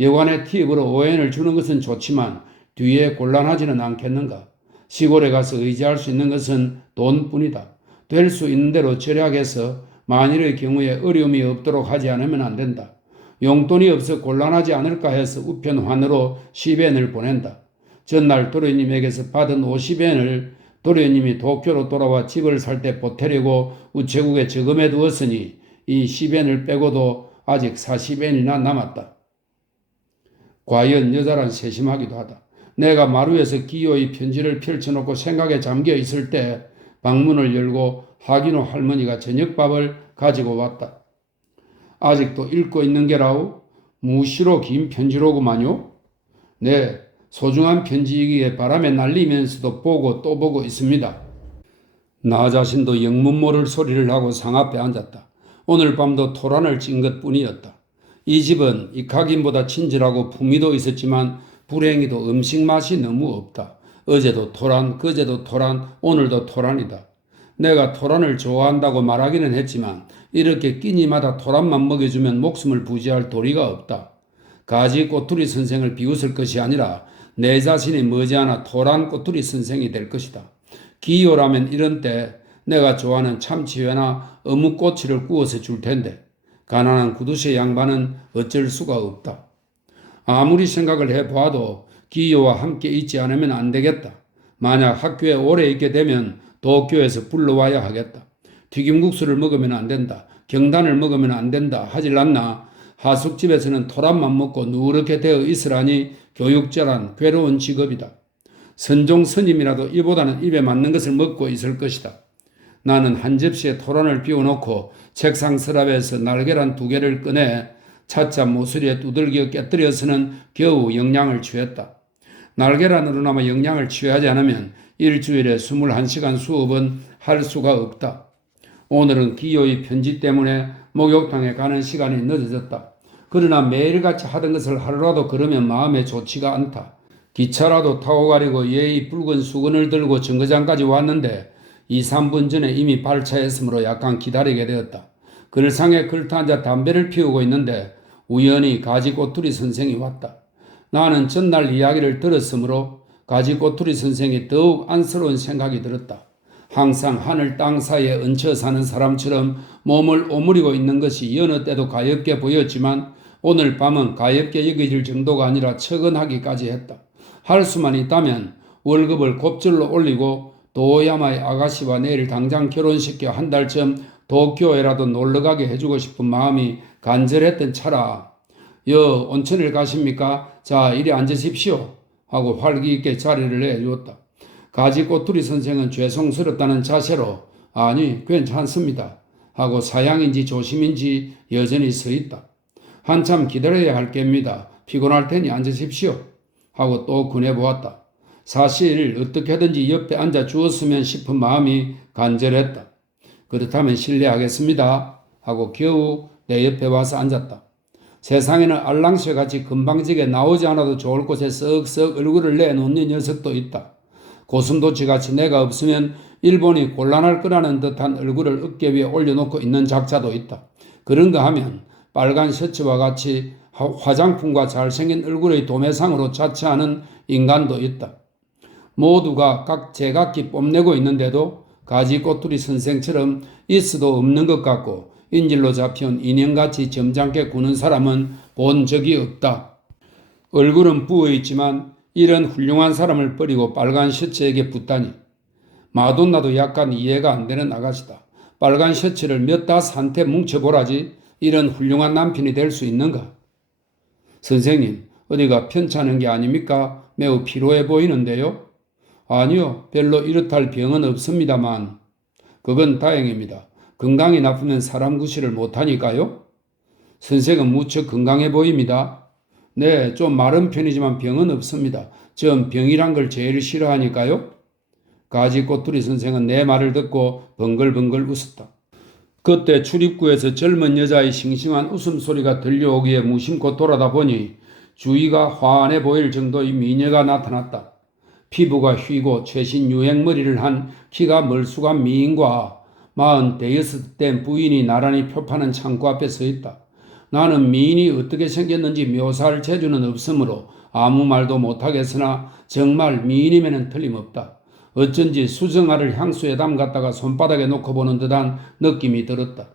여관의 팁으로 오해를 주는 것은 좋지만 뒤에 곤란하지는 않겠는가? 시골에 가서 의지할 수 있는 것은 돈뿐이다. 될 수 있는 대로 절약해서 만일의 경우에 어려움이 없도록 하지 않으면 안 된다. 용돈이 없어 곤란하지 않을까 해서 우편환으로 10엔을 보낸다. 전날 도련님에게서 받은 50엔을 도련님이 도쿄로 돌아와 집을 살 때 보태려고 우체국에 저금해 두었으니 이 10엔을 빼고도 아직 40엔이나 남았다. 과연 여자란 세심하기도 하다. 내가 마루에서 기어이 편지를 펼쳐놓고 생각에 잠겨 있을 때 방문을 열고 하기노 할머니가 저녁밥을 가지고 왔다. 아직도 읽고 있는 게라우? 무시로 긴 편지로구만요. 네, 소중한 편지이기에 바람에 날리면서도 보고 또 보고 있습니다. 나 자신도 영문 모를 소리를 하고 상 앞에 앉았다. 오늘 밤도 토란을 찐 것뿐이었다. 이 집은 이카긴보다 친절하고 품위도 있었지만 불행히도 음식 맛이 너무 없다. 어제도 토란, 그제도 토란, 오늘도 토란이다. 내가 토란을 좋아한다고 말하기는 했지만 이렇게 끼니마다 토란만 먹여주면 목숨을 부지할 도리가 없다. 가지 꼬투리 선생을 비웃을 것이 아니라 내 자신이 머지않아 토란 꼬투리 선생이 될 것이다. 기요라면 이런 때 내가 좋아하는 참치회나 어묵꼬치를 구워서 줄 텐데 가난한 구두쇠 양반은 어쩔 수가 없다. 아무리 생각을 해보아도 기요와 함께 있지 않으면 안 되겠다. 만약 학교에 오래 있게 되면 도쿄에서 불러와야 하겠다. 튀김국수를 먹으면 안 된다. 경단을 먹으면 안 된다. 하질 않나. 하숙집에서는 토란만 먹고 누렇게 되어 있으라니 교육자란 괴로운 직업이다. 선종 스님이라도 이보다는 입에 맞는 것을 먹고 있을 것이다. 나는 한 접시에 토란을 비워놓고 책상 서랍에서 날계란 2개를 꺼내 차차 모서리에 두들겨 깨뜨려서는 겨우 영양을 취했다. 날계란으로나마 영양을 취하지 않으면 일주일에 21시간 수업은 할 수가 없다. 오늘은 기요의 편지 때문에 목욕탕에 가는 시간이 늦어졌다. 그러나 매일같이 하던 것을 하루라도 걸으면 마음에 좋지가 않다. 기차라도 타고 가려고 예의 붉은 수건을 들고 정거장까지 왔는데 2, 3분 전에 이미 발차했으므로 약간 기다리게 되었다. 글상에 걸터앉아 담배를 피우고 있는데 우연히 가지꼬투리 선생이 왔다. 나는 전날 이야기를 들었으므로 가지꼬투리 선생이 더욱 안쓰러운 생각이 들었다. 항상 하늘 땅 사이에 얹혀 사는 사람처럼 몸을 오므리고 있는 것이 여느 때도 가엾게 보였지만 오늘 밤은 가엾게 여겨질 정도가 아니라 처근하기까지 했다. 할 수만 있다면 월급을 곱절로 올리고 도야마의 아가씨와 내일 당장 결혼시켜 한 달쯤 도쿄에라도 놀러가게 해주고 싶은 마음이 간절했던 차라. 온천을 가십니까? 자, 이리 앉으십시오. 하고 활기 있게 자리를 내주었다. 가지꼬투리 선생은 죄송스럽다는 자세로 아니 괜찮습니다 하고 사양인지 조심인지 여전히 서 있다. 한참 기다려야 할 겁니다. 피곤할 테니 앉으십시오 하고 또 권해보았다. 사실 어떻게든지 옆에 앉아 주었으면 싶은 마음이 간절했다. 그렇다면 실례하겠습니다 하고 겨우 내 옆에 와서 앉았다. 세상에는 알랑시같이 금방지게 나오지 않아도 좋을 곳에 썩썩 얼굴을 내놓는 녀석도 있다. 고슴도치같이 내가 없으면 일본이 곤란할 거라는 듯한 얼굴을 어깨 위에 올려놓고 있는 작자도 있다. 그런가 하면 빨간 셔츠와 같이 화장품과 잘생긴 얼굴의 도매상으로 자처하는 인간도 있다. 모두가 각 제각기 뽐내고 있는데도 가지꼬투리 선생처럼 있어도 없는 것 같고 인질로 잡혀온 인형같이 점잖게 구는 사람은 본 적이 없다. 얼굴은 부어있지만 이런 훌륭한 사람을 버리고 빨간 셔츠에게 붙다니 마돈나도 약간 이해가 안 되는 아가씨다. 빨간 셔츠를 몇 다섯 한테 뭉쳐보라지 이런 훌륭한 남편이 될 수 있는가? 선생님, 어디가 편찮은 게 아닙니까? 매우 피로해 보이는데요? 아니요, 별로 이렇다 병은 없습니다만 그건 다행입니다. 건강이 나쁘면 사람 구실을 못하니까요. 선생은 무척 건강해 보입니다. 네, 좀 마른 편이지만 병은 없습니다. 전 병이란 걸 제일 싫어하니까요. 가지꼬투리 선생은 내 말을 듣고 번글번글 웃었다. 그때 출입구에서 젊은 여자의 싱싱한 웃음소리가 들려오기에 무심코 돌아다 보니 주위가 환해 보일 정도의 미녀가 나타났다. 피부가 휘고 최신 유행 머리를 한 키가 멀쑥한 미인과 46된 부인이 나란히 표파는 창고 앞에 서 있다. 나는 미인이 어떻게 생겼는지 묘사할 재주는 없으므로 아무 말도 못하겠으나 정말 미인이면 틀림없다. 어쩐지 수정화를 향수에 담갔다가 손바닥에 놓고 보는 듯한 느낌이 들었다.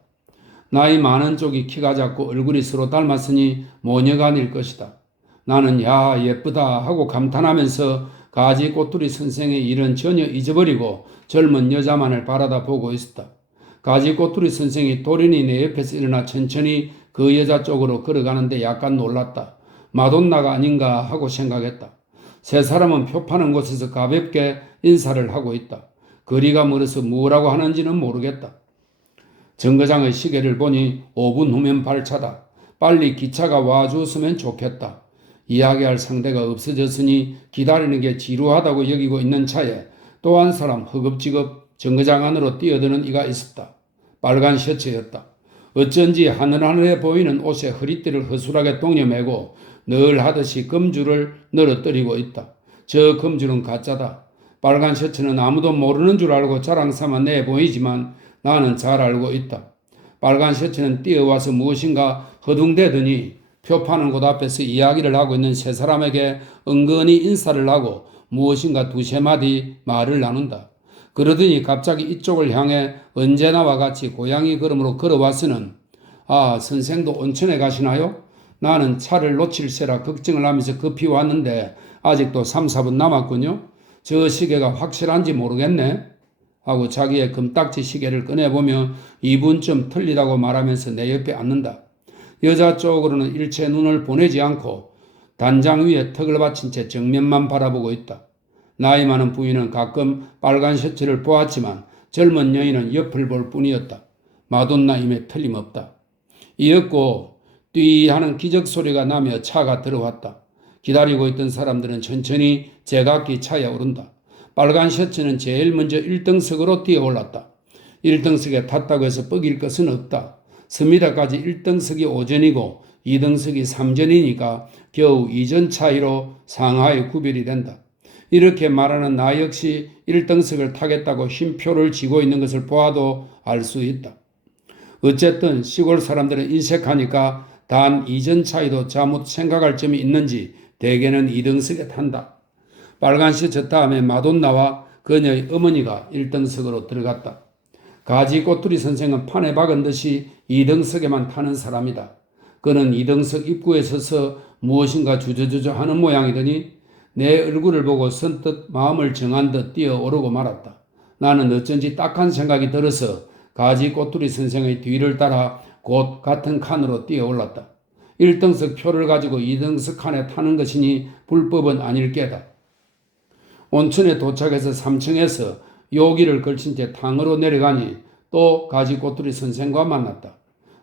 나이 많은 쪽이 키가 작고 얼굴이 서로 닮았으니 모녀가 아닐 것이다. 나는 야 예쁘다 하고 감탄하면서 가지 꼬투리 선생의 일은 전혀 잊어버리고 젊은 여자만을 바라다 보고 있었다. 가지 꼬투리 선생이 돌연히 내 옆에서 일어나 천천히 그 여자 쪽으로 걸어가는데 약간 놀랐다. 마돈나가 아닌가 하고 생각했다. 세 사람은 표 파는 곳에서 가볍게 인사를 하고 있다. 거리가 멀어서 뭐라고 하는지는 모르겠다. 정거장의 시계를 보니 5분 후면 발차다. 빨리 기차가 와주었으면 좋겠다. 이야기할 상대가 없어졌으니 기다리는 게 지루하다고 여기고 있는 차에 또 한 사람 허겁지겁 정거장 안으로 뛰어드는 이가 있었다. 빨간 셔츠였다. 어쩐지 하늘하늘해 보이는 옷에 허리띠를 허술하게 동여매고 늘 하듯이 금줄을 늘어뜨리고 있다. 저 금줄은 가짜다. 빨간 셔츠는 아무도 모르는 줄 알고 자랑삼아 내 보이지만 나는 잘 알고 있다. 빨간 셔츠는 뛰어와서 무엇인가 허둥대더니 표 파는 곳 앞에서 이야기를 하고 있는 세 사람에게 은근히 인사를 하고 무엇인가 두세 마디 말을 나눈다. 그러더니 갑자기 이쪽을 향해 언제나와 같이 고양이 걸음으로 걸어와서는 아, 선생도 온천에 가시나요? 나는 차를 놓칠세라 걱정을 하면서 급히 왔는데 아직도 3, 4분 남았군요. 저 시계가 확실한지 모르겠네. 하고 자기의 금딱지 시계를 꺼내보며 2분쯤 틀리다고 말하면서 내 옆에 앉는다. 여자 쪽으로는 일체 눈을 보내지 않고 단장 위에 턱을 받친 채 정면만 바라보고 있다. 나이 많은 부인은 가끔 빨간 셔츠를 보았지만 젊은 여인은 옆을 볼 뿐이었다. 마돈나임에 틀림없다. 이었고 띠 하는 기적 소리가 나며 차가 들어왔다. 기다리고 있던 사람들은 천천히 제각기 차에 오른다. 빨간 셔츠는 제일 먼저 1등석으로 뛰어올랐다. 1등석에 탔다고 해서 뻑일 것은 없다. 스미다까지 1등석이 오전이고 2등석이 3전이니까 겨우 2전 차이로 상하에 구별이 된다. 이렇게 말하는 나 역시 1등석을 타겠다고 쉼표를 쥐고 있는 것을 보아도 알 수 있다. 어쨌든 시골 사람들은 인색하니까 단 2전 차이도 잘못 생각할 점이 있는지 대개는 2등석에 탄다. 빨간 셔츠 다음에 마돈나와 그녀의 어머니가 1등석으로 들어갔다. 가지 꼬투리 선생은 판에 박은 듯이 2등석에만 타는 사람이다. 그는 2등석 입구에 서서 무엇인가 주저주저 하는 모양이더니 내 얼굴을 보고 선뜻 마음을 정한 듯 뛰어오르고 말았다. 나는 어쩐지 딱한 생각이 들어서 가지 꼬투리 선생의 뒤를 따라 곧 같은 칸으로 뛰어올랐다. 1등석 표를 가지고 2등석 칸에 타는 것이니 불법은 아닐 게다. 온천에 도착해서 3층에서 요기를 걸친 채 탕으로 내려가니 또 가지 꼬투리 선생과 만났다.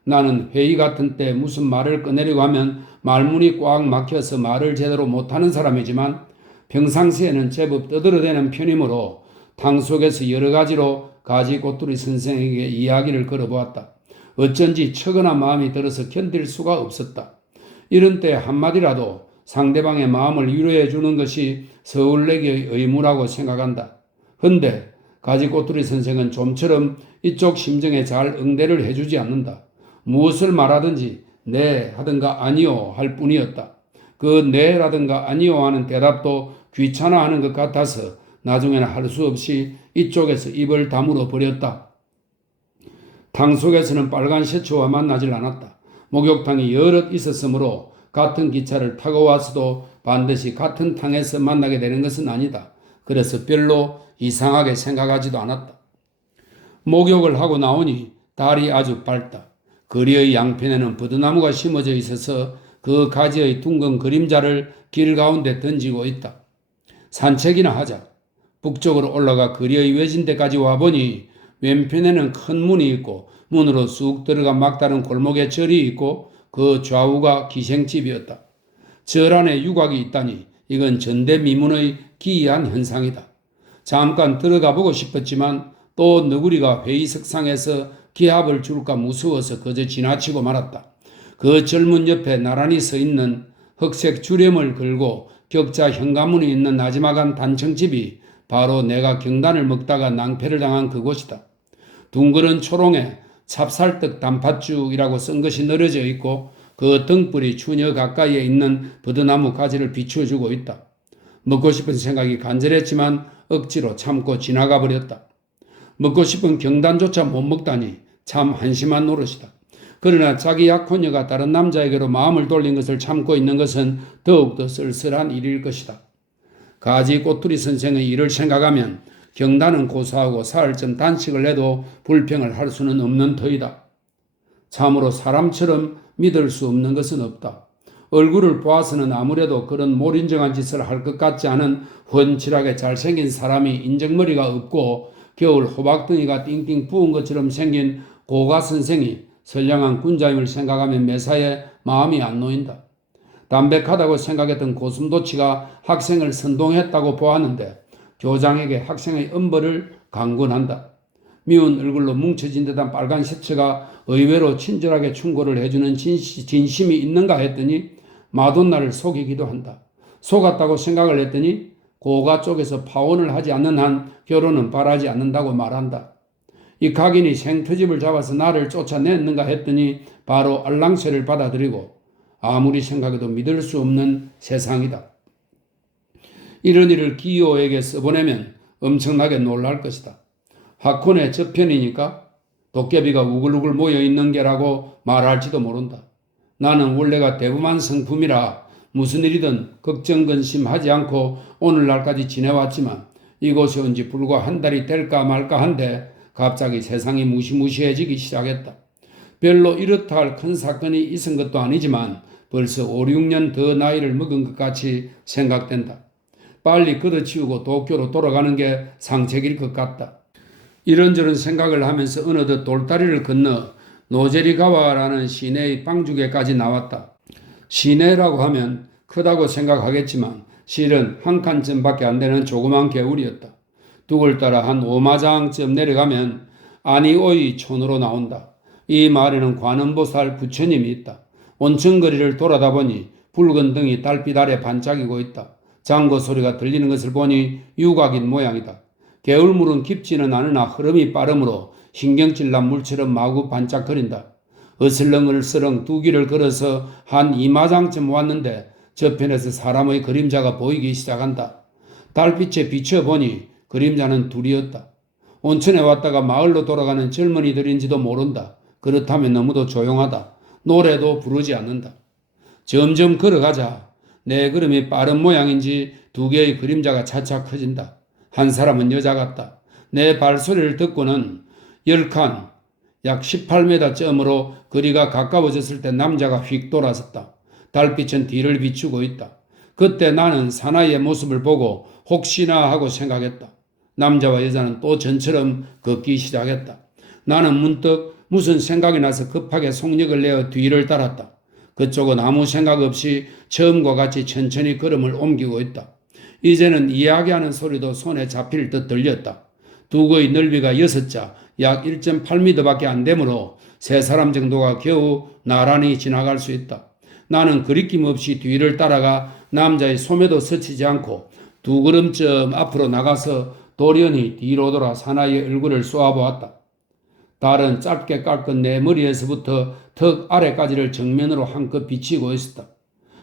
나는 회의 같은 때 무슨 말을 꺼내려고 하면 말문이 꽉 막혀서 말을 제대로 못하는 사람이지만 평상시에는 제법 떠들어대는 편이므로 탕 속에서 여러 가지로 가지 꼬투리 선생에게 이야기를 걸어보았다. 어쩐지 척은한 마음이 들어서 견딜 수가 없었다. 이런 때 한마디라도 상대방의 마음을 위로해 주는 것이 서울내기의 의무라고 생각한다. 헌데 가지 꼬투리 선생은 좀처럼 이쪽 심정에 잘 응대를 해주지 않는다. 무엇을 말하든지 네 하든가 아니요 할 뿐이었다. 그 네라든가 아니요 하는 대답도 귀찮아하는 것 같아서 나중에는 할 수 없이 이쪽에서 입을 다물어 버렸다. 탕 속에서는 빨간 셔츠와 만나질 않았다. 목욕탕이 여럿 있었으므로 같은 기차를 타고 와서도 반드시 같은 탕에서 만나게 되는 것은 아니다. 그래서 별로 이상하게 생각하지도 않았다. 목욕을 하고 나오니 달이 아주 밝다. 거리의 양편에는 버드나무가 심어져 있어서 그 가지의 둥근 그림자를 길 가운데 던지고 있다. 산책이나 하자. 북쪽으로 올라가 거리의 외진데까지 와보니 왼편에는 큰 문이 있고 문으로 쑥 들어가 막다른 골목에 절이 있고 그 좌우가 기생집이었다. 절 안에 유곽이 있다니 이건 전대미문의 기이한 현상이다. 잠깐 들어가 보고 싶었지만 또 너구리가 회의석상에서 기합을 줄까 무서워서 그저 지나치고 말았다. 그 젊은 옆에 나란히 서 있는 흑색 주рем을 걸고 격자 현관문이 있는 나지막한 단청집이 바로 내가 경단을 먹다가 낭패를 당한 그곳이다. 둥그런 초롱에 찹쌀떡 단팥죽이라고 쓴 것이 늘어져 있고 그 등불이 추녀 가까이에 있는 버드나무 가지를 비추어주고 있다. 먹고 싶은 생각이 간절했지만 억지로 참고 지나가 버렸다. 먹고 싶은 경단조차 못 먹다니 참 한심한 노릇이다. 그러나 자기 약혼녀가 다른 남자에게로 마음을 돌린 것을 참고 있는 것은 더욱더 쓸쓸한 일일 것이다. 가지 꼬투리 선생의 일을 생각하면 경단은 고사하고 사흘쯤 단식을 해도 불평을 할 수는 없는 터이다. 참으로 사람처럼 믿을 수 없는 것은 없다. 얼굴을 보아서는 아무래도 그런 몰인정한 짓을 할 것 같지 않은 훤칠하게 잘생긴 사람이 인정머리가 없고 겨울 호박덩이가 띵띵 부은 것처럼 생긴 고가 선생이 선량한 군자임을 생각하면 매사에 마음이 안 놓인다. 담백하다고 생각했던 고슴도치가 학생을 선동했다고 보았는데 교장에게 학생의 엄벌을 강권한다. 미운 얼굴로 뭉쳐진 듯한 빨간 셔츠가 의외로 친절하게 충고를 해주는 진심이 있는가 했더니 마돈나를 속이기도 한다. 속았다고 생각을 했더니 고가 쪽에서 파혼을 하지 않는 한 결혼은 바라지 않는다고 말한다. 이 각인이 생터집을 잡아서 나를 쫓아냈는가 했더니 바로 알랑쇠를 받아들이고 아무리 생각해도 믿을 수 없는 세상이다. 이런 일을 기호에게 써보내면 엄청나게 놀랄 것이다. 학혼의 저편이니까 도깨비가 우글우글 모여있는 게라고 말할지도 모른다. 나는 원래가 대부만 성품이라 무슨 일이든 걱정근심하지 않고 오늘날까지 지내왔지만 이곳에 온 지 불과 한 달이 될까 말까 한데 갑자기 세상이 무시무시해지기 시작했다. 별로 이렇다 할 큰 사건이 있은 것도 아니지만 벌써 5, 6년 더 나이를 먹은 것 같이 생각된다. 빨리 걷어치우고 도쿄로 돌아가는 게 상책일 것 같다. 이런저런 생각을 하면서 어느덧 돌다리를 건너 노제리가와라는 시내의 빵주게까지 나왔다. 시내라고 하면 크다고 생각하겠지만 실은 한 칸쯤밖에 안 되는 조그만 개울이었다. 둑을 따라 한 5마장쯤 내려가면 아니오이 촌으로 나온다. 이 마을에는 관음보살 부처님이 있다. 온천거리를 돌아다 보니 붉은 등이 달빛 아래 반짝이고 있다. 장고 소리가 들리는 것을 보니 유곽인 모양이다. 개울물은 깊지는 않으나 흐름이 빠르므로 신경질난 물처럼 마구 반짝거린다. 어슬렁어슬렁 두 길을 걸어서 한 2마장쯤 왔는데 저편에서 사람의 그림자가 보이기 시작한다. 달빛에 비춰보니 그림자는 둘이었다. 온천에 왔다가 마을로 돌아가는 젊은이들인지도 모른다. 그렇다면 너무도 조용하다. 노래도 부르지 않는다. 점점 걸어가자 내 걸음이 빠른 모양인지 두 개의 그림자가 차차 커진다. 한 사람은 여자 같다. 내 발소리를 듣고는 10칸, 약 18m쯤으로 거리가 가까워졌을 때 남자가 휙 돌아섰다. 달빛은 뒤를 비추고 있다. 그때 나는 사나이의 모습을 보고 혹시나 하고 생각했다. 남자와 여자는 또 전처럼 걷기 시작했다. 나는 문득 무슨 생각이 나서 급하게 속력을 내어 뒤를 따랐다. 그쪽은 아무 생각 없이 처음과 같이 천천히 걸음을 옮기고 있다. 이제는 이야기하는 소리도 손에 잡힐 듯 들렸다. 두거의 넓이가 6자, 약 1.8m밖에 안 되므로 세 사람 정도가 겨우 나란히 지나갈 수 있다. 나는 거리낌 없이 뒤를 따라가 남자의 소매도 스치지 않고 두 걸음쯤 앞으로 나가서 돌연히 뒤로 돌아 사나이의 얼굴을 쏘아보았다. 달은 짧게 깎은 내 머리에서부터 턱 아래까지를 정면으로 한껏 비치고 있었다.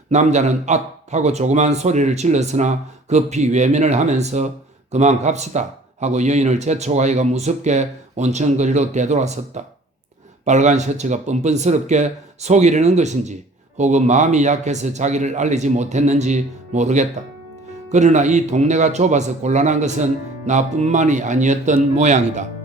남자는 앗 하고 조그만 소리를 질렀으나 급히 외면을 하면서 그만 갑시다 하고 여인을 재촉하기가 무섭게 온천거리로 되돌아섰다. 빨간 셔츠가 뻔뻔스럽게 속이려는 것인지 혹은 마음이 약해서 자기를 알리지 못했는지 모르겠다. 그러나 이 동네가 좁아서 곤란한 것은 나뿐만이 아니었던 모양이다.